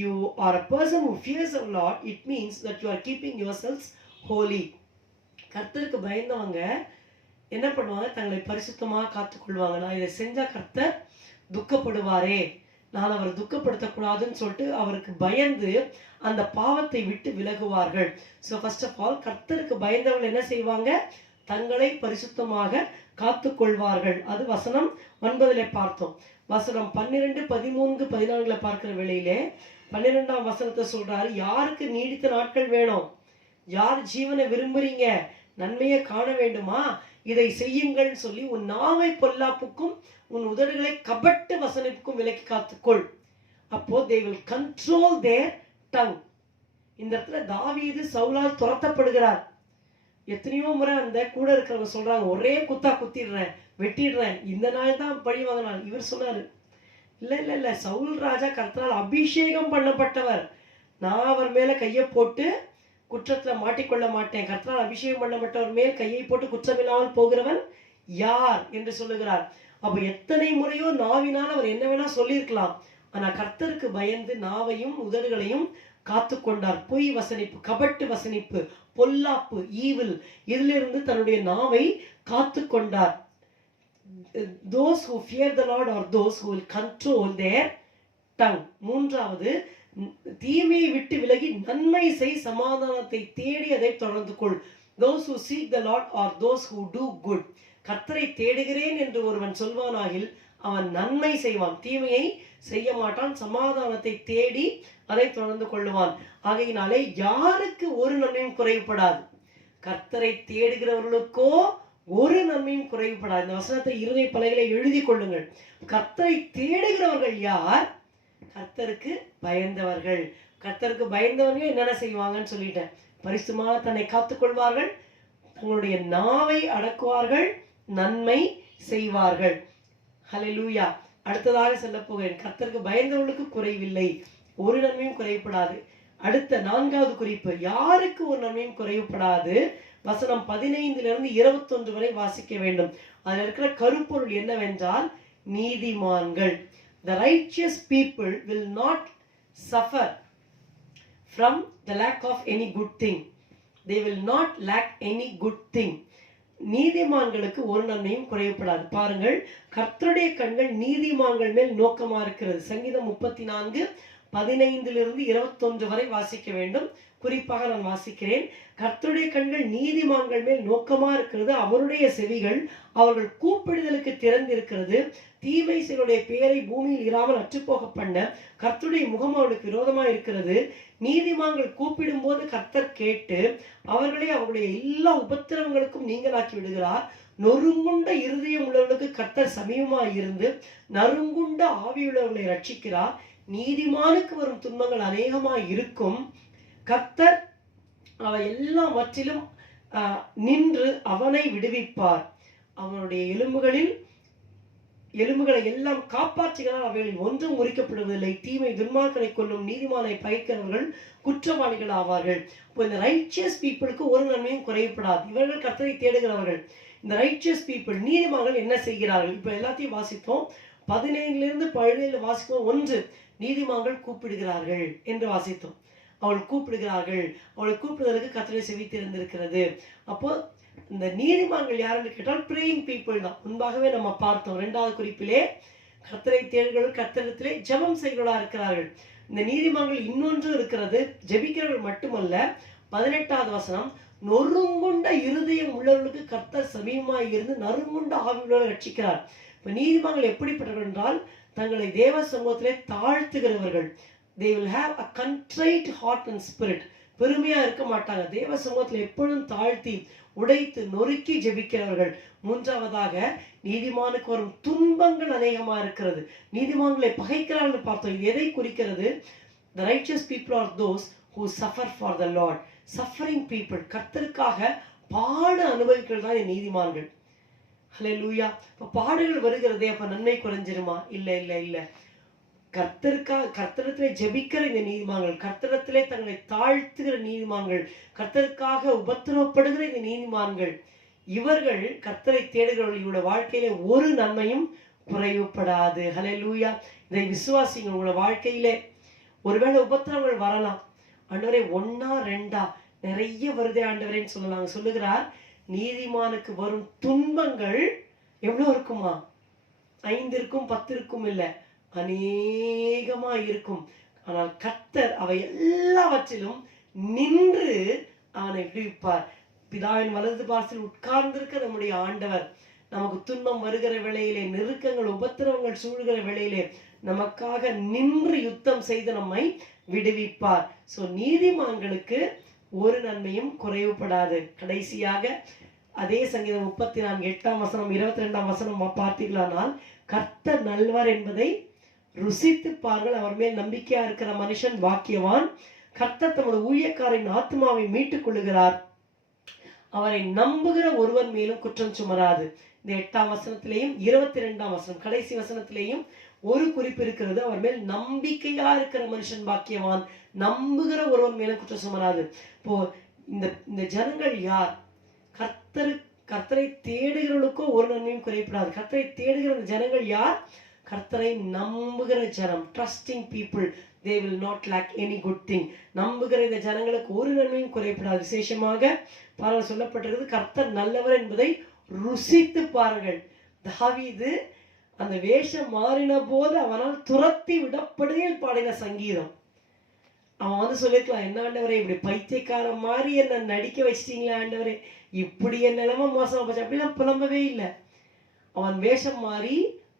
you are a person who fears the Lord, it means that you are keeping yourselves holy. கர்த்தருக்கு பயந்தவங்க என்ன பண்ணுவாங்க? தங்களை பரிசுத்தமாக காத்துக்கொள்வாங்க. நான் இதை செஞ்சா கர்த்தர் துக்கப்படுவாரே, நான் அவரை துக்கப்படுத்தக்கூடாதுன்னு சொல்லிட்டு அவருக்கு பயந்து அந்த பாவத்தை விட்டு விலகுவார்கள். ஸோ ஃபர்ஸ்ட் ஆஃப் ஆல், கர்த்தருக்கு பயந்தவர்கள் என்ன செய்வாங்க? தங்களை பரிசுத்தமாக காத்துக்கொள்வார்கள். அது வசனம் 9 பார்த்தோம். வசனம் 12, 13, 14 பார்க்கிற வேளையிலே 12ஆம் வசனத்தை சொல்றாரு. யாருக்கு நீடித்த நாட்கள் வேணும்? யார் ஜீவனை விரும்புறீங்க? நன்மையை காண வேண்டுமா? இதை செய்யுங்கள் சொல்லி உன் நாவை பொல்லாப்புக்கும் உன் உதடுகளை கபட்டு வசனிப்புக்கும் விலக்கி காத்துக்கொள். அப்போ they will control their tongue. இந்த இடத்துல தாவீது சவுலால் துரத்தப்படுகிறார். எத்தனையோ முறை அந்த கூட இருக்கிறவங்க சொல்றாங்க, ஒரே குத்தா குத்திடுறேன், வெட்டிடுறேன், இந்த நாள் தான் பழி வாங்கினான். இவர் சொன்னாரு, இல்ல இல்ல இல்ல, சவுல் ராஜா கர்த்தரால் அபிஷேகம் பண்ணப்பட்டவர், நான் அவர் மேல கையை போட்டு குற்றத்துல மாட்டிக்கொள்ள மாட்டேன். கர்த்தரால் அபிஷேகம் பண்ணப்பட்டவர் மேல் கையை போட்டு குற்றமில்லாமல் போகிறவன் யார் என்று சொல்லுகிறார். அப்ப எத்தனை முறையோ நாவினால் அவர் என்ன வேணா சொல்லியிருக்கலாம். ஆனா கர்த்தருக்கு பயந்து நாவையும் உதடுகளையும் காத்து கொண்டார். பொய் வசனிப்பு, கபட்டு வசனிப்பு, பொல்லாப்பு, ஈவில், இதிலிருந்து தன்னுடைய நாவை காத்து கொண்டார். Those who fear the Lord are those who will control their tongue. மூன்றாவது, தீமையை விட்டு விலகி நன்மை செய், சமாதானத்தை தேடி அதை தொடர்ந்து கொள். Those who seek the Lord are those who do good. கர்த்தரை தேடுகிறேன் என்று ஒருவன் சொல்வானாகில் அவன் நன்மை செய்வான், தீமையை செய்ய மாட்டான், சமாதானத்தை தேடி அதை தொடர்ந்து கொள்ளுவான். ஆகையினாலே யாருக்கு ஒரு நன்மையும் குறைவுபடாது? கர்த்தரை தேடுகிறவர்களுக்கோ ஒரு நன்மையும் குறைவுபடாது. இந்த வசனத்தை இருதய பலகைகளை எழுதி கொள்ளுங்கள். கர்த்தரை தேடுகிறவர்கள் யார்? கர்த்தருக்கு பயந்தவர்கள். கர்த்தருக்கு பயந்தவர்கள் என்னென்ன செய்வாங்கன்னு சொல்லிட்டேன். பரிசுத்தமாக தன்னை காத்துக்கொள்வார்கள், தங்களுடைய நாவை அடக்குவார்கள், நன்மை செய்வார்கள். ஹல்லேலூயா. அடுத்ததாக சொல்ல போகிறேன், கர்த்தருக்கு பயந்தவர்களுக்கு குறைவில்லை, ஒரு நன்மையும் குறைவுபடாது. அடுத்த 4வது குறிப்பு, யாருக்கு ஒரு நன்மையும் குறைவுபடாது. வசனம் 15 21 வரை வாசிக்க வேண்டும். அதில் இருக்கிற கருப்பொருள் என்னவென்றால், நீதிமான்கள், the righteous people will not suffer from the lack of any good thing. They will not lack any good thing. நீதிமான்களுக்கு ஒரு நன்மையும் குறைவுபடாது. பாருங்கள், கர்த்தருடைய கண்கள் நீதிமான்கள் மேல் நோக்கமா இருக்கிறது. சங்கீதம் 34 15 21 வரை வாசிக்க வேண்டும். குறிப்பாக நான் வாசிக்கிறேன். கர்த்தருடைய கண்கள் நீதிமான்கள் மேல் நோக்கமா இருக்கிறது. அவருடைய செவிகள் அவர்கள் கூப்பிடுதலுக்கு திறந்திருக்கிறது. தீமை செய்வருடைய பெயரை பூமியில் இராமல் அற்றுப்போக பண்ண கர்த்தருடைய முகம் அவர்களுக்கு விரோதமா இருக்கிறது. நீதிமான்கள் கூப்பிடும் போது கர்த்தர் கேட்டு அவர்களை அவருடைய எல்லா உபத்திரவங்களுக்கும் நீங்களாக்கி விடுகிறார். நொறுங்குண்ட இருதயம் உள்ளவர்களுக்கு கர்த்தர் சமீபமாய் இருந்து நறுங்குண்ட ஆவியுள்ளவர்களை ரட்சிக்கிறார். நீதிமானுக்கு வரும் துன்பங்கள் அநேகமாய் இருக்கும். கர்த்தர் அவை எல்லாவற்றிலும் நின்று அவனை விடுவிப்பார். அவனுடைய எலும்புகளை எல்லாம் காப்பாற்றுகிறார். அவைகளில் ஒன்றும் முறிக்கப்படுவதில்லை. தீமை துன்மார்க்கனை கொள்ளும் நீதிமானை பகைக்கிறவர்கள் குற்றவாளிகள் ஆவார்கள். இப்போ இந்த ரைச்சியஸ் பீப்புளுக்கு ஒரு நன்மையும் குறையப்படாது. இவர்கள் கர்த்தரை தேடுகிறவர்கள். இந்த ரைச்சியஸ் பீப்புள், நீதிமான்கள் என்ன செய்கிறார்கள்? இப்போ எல்லாத்தையும் வாசித்தோம். 15 17 வாசிப்போம். 1, நீதிமான்கள் கூப்பிடுகிறார்கள் என்று வாசித்தோம். அவள் கூப்பிடுகிறார்கள். அவளை கூப்பிடுவதற்கு கர்த்தரை செவி திறந்திருக்கிறது. அப்போ இந்த நீதிமான்கள் யாருன்னு கேட்டால் பிரேயிங் பீப்புள் தான். முன்பாகவே நம்ம பார்த்தோம். 2வது குறிப்பிலே கர்த்தரை தேடுகிறவர்கள் கர்த்தரிடத்திலே ஜெபம் செய்கிறவர்களா இருக்கிறார்கள். இந்த நீதிமான்கள் இன்னொன்று இருக்கிறது, ஜெபிக்கிறவர்கள் மட்டுமல்ல. 18வது வசனம், நொறுங்குண்ட இருதயம் உள்ளவர்களுக்கு கர்த்தர் சமீபமாய் இருந்து நறுங்குண்ட ஆவியுள்ளவர்களை ரட்சிக்கிறார். இப்ப நீதிமான்கள் எப்படிப்பட்டவர்கள் என்றால், தங்களை தேவ சமூகத்திலே தாழ்த்துகிறவர்கள். They will have a contrite heart and spirit. பெருமையா இருக்க மாட்டாங்க. தேவ சமூகத்தில் எப்பொழுதும் தாழ்த்தி உடைத்து நொறுக்கி ஜெபிக்கிறவர்கள். 3வதாக, நீதிமானுக்கு வரும் துன்பங்கள் அநேகமா இருக்கிறது. நீதிமான்களை பகைக்கிறார்கள் பார்த்தோம். இது எதை குறிக்கிறது? The righteous people are those who suffer for the Lord. Suffering people, கர்த்தருக்காக பாடு அனுபவிக்கிறது தான் நீதிமான்கள். ஹல்லேலூயா. இப்ப பாடுகள் வருகிறதே, அப்ப நன்மை குறைஞ்சிருமா? இல்ல இல்ல இல்ல. கர்த்தரிடத்திலே ஜெபிக்கிற இந்த நீதிமான்கள், கர்த்தரிடத்திலே தங்களை தாழ்த்துகிற நீதிமான்கள், கர்த்தருக்காக உபத்திரவப்படுகிற இந்த நீதிமான்கள், இவர்கள் கர்த்தரை தேடுகிறவர்கள், இவருடைய வாழ்க்கையிலே ஒரு நன்மையும் குறைவுபடாது. ஹல்லேலூயா. இதை விசுவாசிங்க. உங்களோட வாழ்க்கையிலே ஒருவேளை உபத்திரவங்கள் வரலாம். ஆண்டவரே 1 2 நிறைய வருதே ஆண்டவரேன்னு சொல்லலாம். சொல்லுகிறார், நீதிமானுக்கு வரும் துன்பங்கள் எவ்வளவு இருக்குமா? 5 இருக்கும், 10 இருக்கும், இல்ல, அநேகமா இருக்கும். ஆனால் கர்த்தர் அவை எல்லாவற்றிலும் நின்று அவனை விடுவிப்பார். பிதாவின் வலது பாரத்தில் உட்கார்ந்திருக்க நம்முடைய ஆண்டவர் நமக்கு துன்பம் வருகிற வேளையிலே, நெருக்கங்கள் உபத்திரவங்கள் சூழ்கிற வேளையிலே நமக்காக நின்று யுத்தம் செய்து நம்மை விடுவிப்பார். சோ நீதிமான்களுக்கு ஒரு நன்மையும் குறைவுபடாது. கடைசியாக அதே சங்கீதம் 34 8ஆம் வசனம் 22ஆம் வசனம் பார்த்தீர்களானால், கர்த்தர் நல்லவர் என்பதை ருசித்து பாருங்கள், அவர் மேல் நம்பிக்கையா இருக்கிற மனுஷன் பாக்கியவான். கர்த்தர் தமது ஊழியக்காரின் ஆத்மாவை மீட்டுக் கொள்ளுகிறார். அவரை நம்புகிற ஒருவன் மேலும் குற்றம் சுமராது. இந்த 8ஆம் வசனத்திலேயும் 22ஆம் வசனம் கடைசி வசனத்திலேயும் ஒரு குறிப்பு இருக்கிறது. அவர் மேல் நம்பிக்கையா இருக்கிற மனுஷன் பாக்கியவான். நம்புகிற ஒருவன் மேலும் குற்றம் சுமராது. இப்போ இந்த ஜனங்கள் யார்? கர்த்தரை தேடுகிறவர்களுக்கோ ஒரு நன்மையும் குறைப்படாது. கர்த்தரை தேடுகிற ஜனங்கள் யார்? கர்த்தரை நம்புகிற ஜனம், trusting people. They will not lack any good thing. நம்புகிற இந்த ஜனங்களுக்கு ஒரு நன்மையும் குறைப்படாது. விசேஷமாக பாருங்கள், சொல்லப்பட்டிருக்கிறது, கர்த்தர் நல்லவர் என்பதை ருசித்து பாருங்கள். தாவீது அந்த வேஷம் மாறின போது அவனால் துரத்தி விடப்படுகையில் பாடின சங்கீதம். அவன் சொல்லிருக்கலாம், என்ன ஆண்டவரே, இப்படி பைத்தியக்காரன் மாதிரி என்ன நடிக்க வச்சிட்டீங்களா ஆண்டவரே, இப்படி என் நிலைமை மோசமா போச்சு. அப்படிலாம் புலம்பவே இல்லை. அவன் வேஷம் மாறி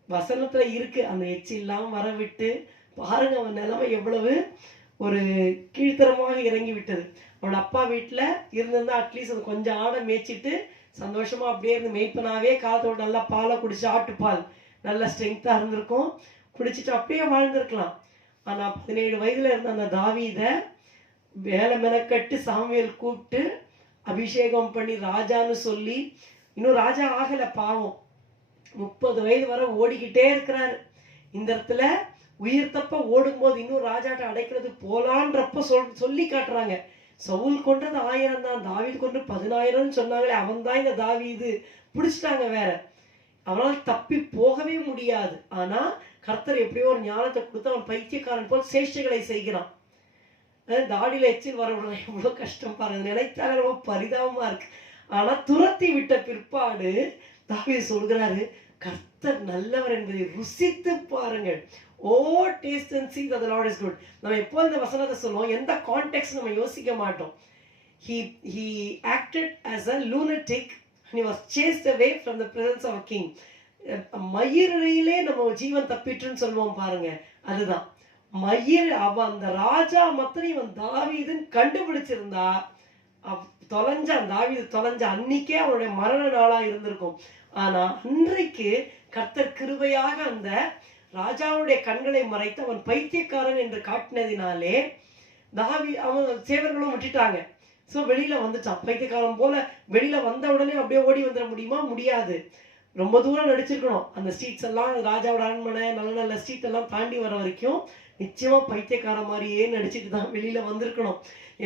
வசனத்துல இருக்கு, அந்த எச்சில்லாம் வர விட்டு பாருங்க அவன் நிலைமை எவ்வளவு ஒரு கீழ்த்தரமாக இறங்கி விட்டது. அவனோட அப்பா வீட்டுல இருந்திருந்தா அட்லீஸ்ட் அது கொஞ்சம் ஆடை மேய்ச்சிட்டு சந்தோஷமா அப்படியே இருந்து மேய்ப்பனாவே காலத்தோட நல்லா பாலை குடிச்சு, ஆட்டுப்பால் நல்ல ஸ்ட்ரென்த்தா இருந்திருக்கும், குடிச்சிட்டு அப்படியே வாழ்ந்திருக்கலாம். ஆனா 17 வயதுல இருந்த அந்த தாவீத வேலை மெனக்கட்டு சாமுவேல் கூப்பிட்டு அபிஷேகம் பண்ணி ராஜான்னு சொல்லி, இன்னும் ராஜா ஆகல பாவம், 30 வயது வரை ஓடிக்கிட்டே இருக்கிறாரு. இந்த இடத்துல உயிர் தப்ப ஓடும்போது இன்னும் ராஜாட்ட அடைக்கிறது போலான்றப்ப சொல்லி காட்டுறாங்க. சவுல் கொன்றது 1000 தான், தாவீது கொன்று 10,000 சொன்னாங்களே, அவன் தான் இந்த தாவீது. பிடிச்சிட்டாங்க வேற. அவனால் தப்பி போகவே முடியாது. ஆனா கர்த்தர் எப்படியோ ஒரு ஞானத்தை கொடுத்து அவன் பைத்தியக்காரன் போல் சேஷ்டைகளை செய்கிறான். தாடியில எச்சில் வர உடனே எவ்வளவு கஷ்டம் பாருங்க, நினைத்தாலே ரொம்ப பரிதாபமா இருக்கு. ஆனா துரத்தி விட்ட பிற்பாடு தாவீது சொல்கிறாரு, கர்த்தர் நல்லவர் என்பதை ருசித்து பாருங்கள். Oh taste and see that the Lord is good. நம்ம எப்போ இந்த வசனத்தை சொல்லுவோம், எந்த கான்டெக்ஸ்ட் நம்ம யோசிக்க மாட்டோம். he acted as a lunatic and he was chased away from the presence of a king. மயிரிலே நம்ம ஜீவன் தப்பிட்டுன்னு சொல்லுவோம் பாருங்க, அதுதான் மயிர். அவன் அந்த ராஜா மாத்திரம் இவன் தாவீதுன்னு கண்டுபிடிச்சிருந்தா தாவீது தொலைஞ்ச அன்னைக்கே அவனுடைய மரண நாளா இருந்திருக்கும். ஆனா அன்றைக்கு கர்த்தர் கிருபையாக அந்த ராஜாவுடைய கண்களை மறைத்து அவன் பைத்தியக்காரன் என்று காட்டினதினாலே அவன் சேவர்களும் விட்டுட்டாங்க. ஸோ வெளியில வந்துட்டான். பைத்தியக்காரன் போல வெளியில வந்த உடனே அப்படியே ஓடி வந்துட முடியுமா? முடியாது. ரொம்ப தூரம் நடிச்சிருக்கணும். அந்த ஸ்ட்ரீட்ஸ் எல்லாம், ராஜாவோட அரண்மனை, நல்ல நல்ல ஸ்ட்ரீட் எல்லாம் தாண்டி வர வரைக்கும் நிச்சயமா பைத்தியக்கார மாதிரியே நடிச்சுட்டு தான் வெளியில வந்திருக்கணும்.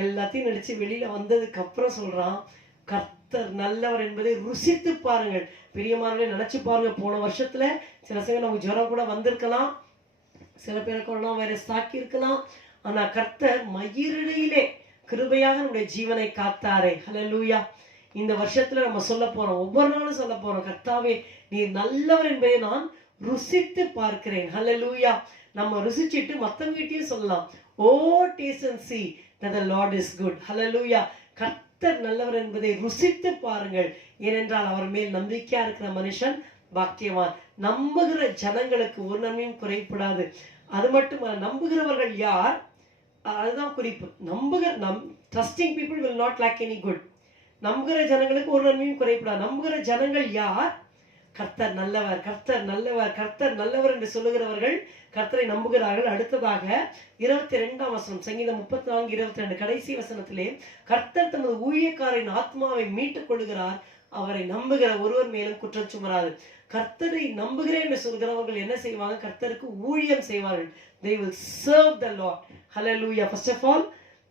எல்லாத்தையும் நடிச்சு வெளியில வந்ததுக்கு அப்புறம் சொல்றான், கர்த்தர் நல்லவர் என்பதை ருசித்து பாருங்கள். பெரியமானவர்களே, நினைச்சு பாருங்க, போன வருஷத்துல சில சமயம் நமக்கு ஜுரம் கூட வந்திருக்கலாம், சில பேரை கொரோனா வைரஸ் தாக்கி இருக்கலாம். ஆனா கர்த்தர் மயிரிடையிலே கிருபையாக நம்முடைய ஜீவனை காத்தாரே. ஹல்லேலூயா. இந்த வருஷத்துல நம்ம சொல்ல போறோம், ஒவ்வொரு நாளும் சொல்ல போறோம், கர்த்தாவே நீர் நல்லவர் என்பதை நான் ருசித்து பார்க்கிறேன். ஹல்லேலூயா. நம்ம ருசிச்சிட்டு மத்தவங்கிட்டையும் சொல்லலாம், oh taste and see that the Lord is good. ஹல்லேலூயா. கர்த்தர் நல்லவர் என்பதை ருசித்து பாருங்கள். ஏனென்றால் அவர் மேல் நம்பிக்கையா இருக்கிற மனுஷன் பாக்கியவான். நம்புகிற ஜனங்களுக்கு ஒரு நன்மையும் குறைப்படாது. அது மட்டுமல்ல, நம்புகிறவர்கள் யார், அதுதான் குறிப்பு. trusting people will not lack any good. நம்புகிற ஜனங்களுக்கு ஒரு நன்மையும் குறைப்படாது. நம்புகிற ஜனங்கள் யார்? கர்த்தர் நல்லவர், கர்த்தர் நல்லவர், கர்த்தர் நல்லவர் என்று சொல்லுகிறவர்கள் கர்த்தரை நம்புகிறார்கள். அடுத்ததாக 22ஆம் வசனம், சங்கீதம் 34:22 கடைசி வசனத்திலே, கர்த்தர் தமது ஊழியக்காரின் ஆத்மாவை மீட்டுக் கொள்ளுகிறார், அவரை நம்புகிற ஒருவர் மேலும் குற்றம் சுமராது. கர்த்தரை நம்புகிறேன் என்று சொல்கிறவர்கள் என்ன செய்வாங்க? கர்த்தருக்கு ஊழியம் செய்வார்கள். They will serve the Lord. Hallelujah. First of all,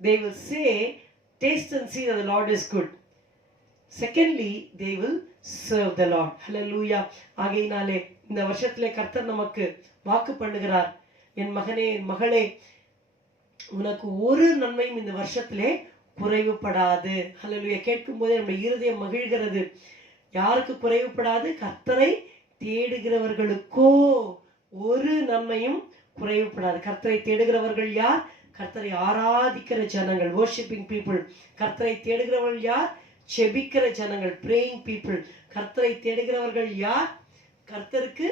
they will say, taste and see that the Lord is good. Secondly, they will serve the Lord. Hallelujah. ஆகையினாலே இந்த வருஷத்திலே கர்த்தர் நமக்கு வாக்கு பண்ணுகிறார், என் மகனே, என் மகளே, உனக்கு ஒரு நன்மையும் இந்த வருஷத்திலே குறைவுபடாது. ஹல்லேலூயா. கேட்கும் போதே நம்முடைய இருதயம் மகிழ்கிறது. யாருக்கு குறைவுபடாது? கர்த்தரை தேடுகிறவர்களுக்கோ ஒரு நன்மையும் குறைவுபடாது. கர்த்தரை தேடுகிறவர்கள் யார்? கர்த்தரை ஆராதிக்கிற ஜனங்கள், worshiping people. கர்த்தரை தேடுகிறவர்கள் யார்? செபிக்கிற ஜனங்கள், praying people. கர்த்தரை தேடுகிறவர்கள் யார்? கர்த்தருக்கு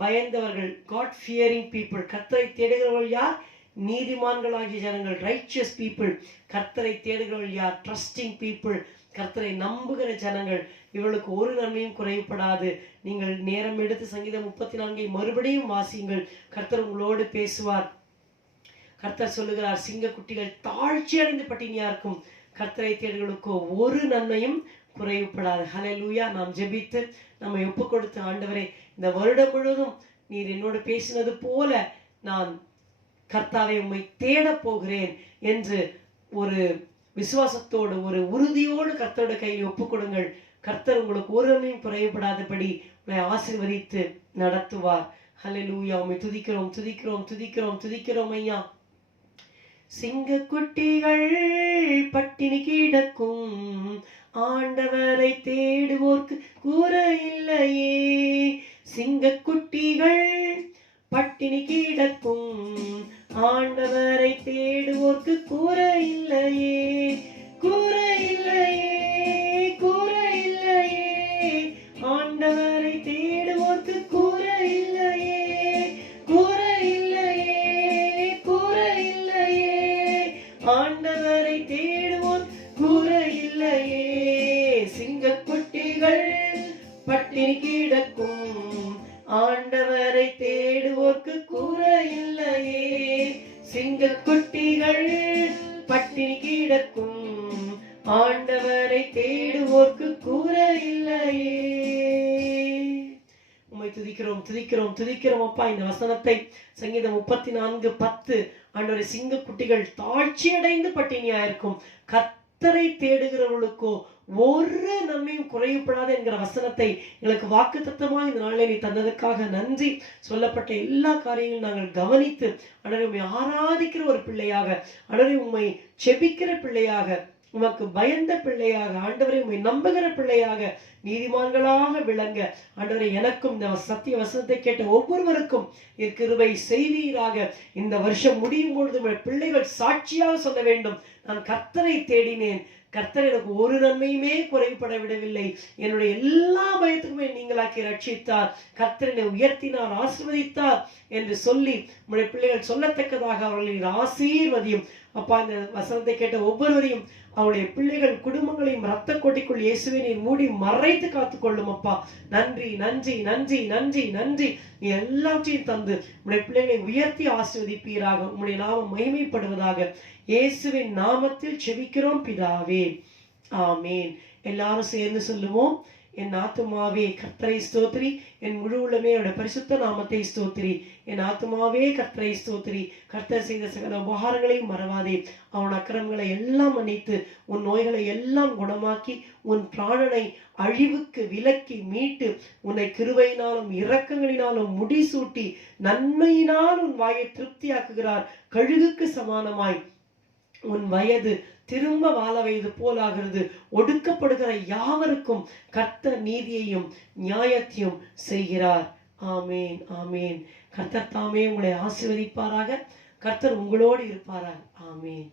பயந்தவர்கள், God fearing people. கர்த்தரை தேடுகிறவர்கள் யார்? நீதிமான்களாகிய ஜனங்கள், righteous people. கர்த்தரை தேடுகிறவர்கள் யார்? trusting people. கர்த்தரை நம்புகிற ஜனங்கள். இவர்களுக்கு ஒரு நன்மையும் குறைவுபடாது. நீங்கள் நேரம் எடுத்து சங்கீதம் 34 மறுபடியும் வாசியுங்கள். கர்த்தர் உங்களோடு பேசுவார். கர்த்தர் சொல்லுகிறார், சிங்க குட்டிகள் தாழ்ச்சி அடைந்து பட்டினியா இருக்கும், கர்த்தரை தேடுகளுக்கோ ஒரு நன்மையும் குறைவுபடாது. ஹல்லேலூயா. நாம் ஜெபித்து நம்மை ஒப்பு கொடுத்து, ஆண்டவரே, இந்த வருடம் முழுவதும் நீர் என்னோடு பேசினது போல நான் கர்த்தாவை உம்மை தேட போகிறேன் என்று ஒரு விசுவாசத்தோடு, ஒரு உறுதியோடு கர்த்தரோட கையில் ஒப்பு கொடுங்கள். கர்த்தர் உங்களுக்கு ஒரு நன்மையும் குறைவுபடாதபடி உங்களை ஆசீர்வதித்து நடத்துவார். ஹல்லேலூயா. உம்மை துதிக்கிறோம், துதிக்கிறோம், துதிக்கிறோம், துதிக்கிறோம் ஐயா. சிங்க குட்டிகள் பட்டினி கிடக்கும், ஆண்டவரை தேடுவோர்க்கு குறை இல்லையே. சிங்க குட்டிகள் பட்டினி கிடக்கும், ஆண்டவரை தேடுவோர்க்கு குறை இல்லையே, குறை இல்லையே, குறை இல்லையே. ஆண்டவரை தேடுவோர்க்கு குறை இல்லையே, குறை இல்லையே, குறை இல்லையே. ஆண்டவரை தேடுவோர் குறை இல்லையே. சிங்கக்குட்டிகள் பட்டினி கிடக்கும், ஆண்டவரை தேடுவோர்க்கு குறை இல்லையே. சிங்கக்குட்டிகள் பட்டினி கிடக்கும், ஆண்டவரை தேடுவோர்க்கு குறை இல்லையே. உம்மை துதிக்கிறோம் துதிக்கிறோம் துதிக்கிறோம் அப்பா. இந்த வசனத்தை சங்கீதம் 34:10 ஆண்டவரே, சிங்க குட்டிகள் தாழ்ச்சி அடைந்து பட்டினியா இருக்கும், கர்த்தரை தேடுகிறவர்களுக்கோ ஒரு நன்மையும் குறைவுபடாது என்கிற வசனத்தை எங்களுக்கு வாக்குத்தத்தமாக இந்த நாளில் நீ தந்ததற்காக நன்றி. சொல்லப்பட்ட எல்லா காரியங்களும் நாங்கள் கவனித்து ஆண்டவரே உம்மை ஆராதிக்கிற ஒரு பிள்ளையாக, ஆண்டவரே உம்மை செபிக்கிற பிள்ளையாக, உமக்கு பயந்த பிள்ளையாக, ஆண்டவரை உம்மை நம்புகிற பிள்ளையாக, நீதிமான்களாக விளங்க ஆண்டவரை எனக்கும் இந்த சத்திய வசனத்தை கேட்ட ஒவ்வொருவருக்கும் கிருபை செய்வீராக. இந்த வருஷம் முடியும் பொழுது பிள்ளைகள் சாட்சியாக சொல்ல வேண்டும், நான் கர்த்தரை தேடினேன், கர்த்தர் எனக்கு ஒரு நன்மையுமே குறைபட விடவில்லை, என்னுடைய எல்லா பயத்துக்குமே நீங்களாக்கி ரட்சித்தார், கர்த்தர் என்னை உயர்த்தினார், ஆசீர்வதித்தார் என்று சொல்லி உங்களுடைய பிள்ளைகள் சொல்லத்தக்கதாக அவர்களின் ஆசீர்வதியும் அப்பா. இந்த வசனத்தை கேட்ட ஒவ்வொருவரையும், அவருடைய பிள்ளைகள் குடும்பங்களையும் இரத்த கோட்டைக்குள் இயேசுவை நீர் மூடி மறைத்து காத்துக்கொள்ளும் அப்பா. நன்றி நன்றி நன்றி நன்றி நன்றி. நீ எல்லாவற்றையும் தந்து உங்களுடைய பிள்ளைகளை உயர்த்தி ஆசீர்வதிப்பீராக, உங்களுடைய நாமம் மகிமைப்படுவதாக. இயேசுவின் நாமத்தில் செபிக்கிறோம் பிதாவே, ஆமேன். எல்லாரும் சேர்ந்து சொல்லுவோம். என் ஆத்துமாவே கர்த்தரை ஸ்தோத்திரி, என் முழு உள்ளமே அவருடைய பரிசுத்த நாமத்தை ஸ்தோத்திரி. என் ஆத்துமாவே கர்த்தரை ஸ்தோத்திரி, கர்த்தர் செய்த சகல உபகாரங்களையும் மறவாதே. அவன் அக்கிரமங்களை எல்லாம் மன்னித்து உன் நோய்களை எல்லாம் குணமாக்கி உன் பிராணனை அழிவுக்கு விலக்கி மீட்டு உன்னை கிருபையினாலும் இரக்கங்களினாலும் முடிசூட்டி நன்மையினால் உன் வாயை திருப்தியாக்குகிறார். கழுகுக்கு சமானமாய் உன் வயது திரும்ப வாழ வயது போலாகிறது. ஒடுக்கப்படுகிற யாவருக்கும் கர்த்தர் நீதியையும் நியாயத்தையும் செய்கிறார். ஆமேன் ஆமேன். கர்த்தர் தாமே உங்களை ஆசீர்வதிப்பாராக. கர்த்தர் உங்களோடு இருப்பாராக. ஆமேன்.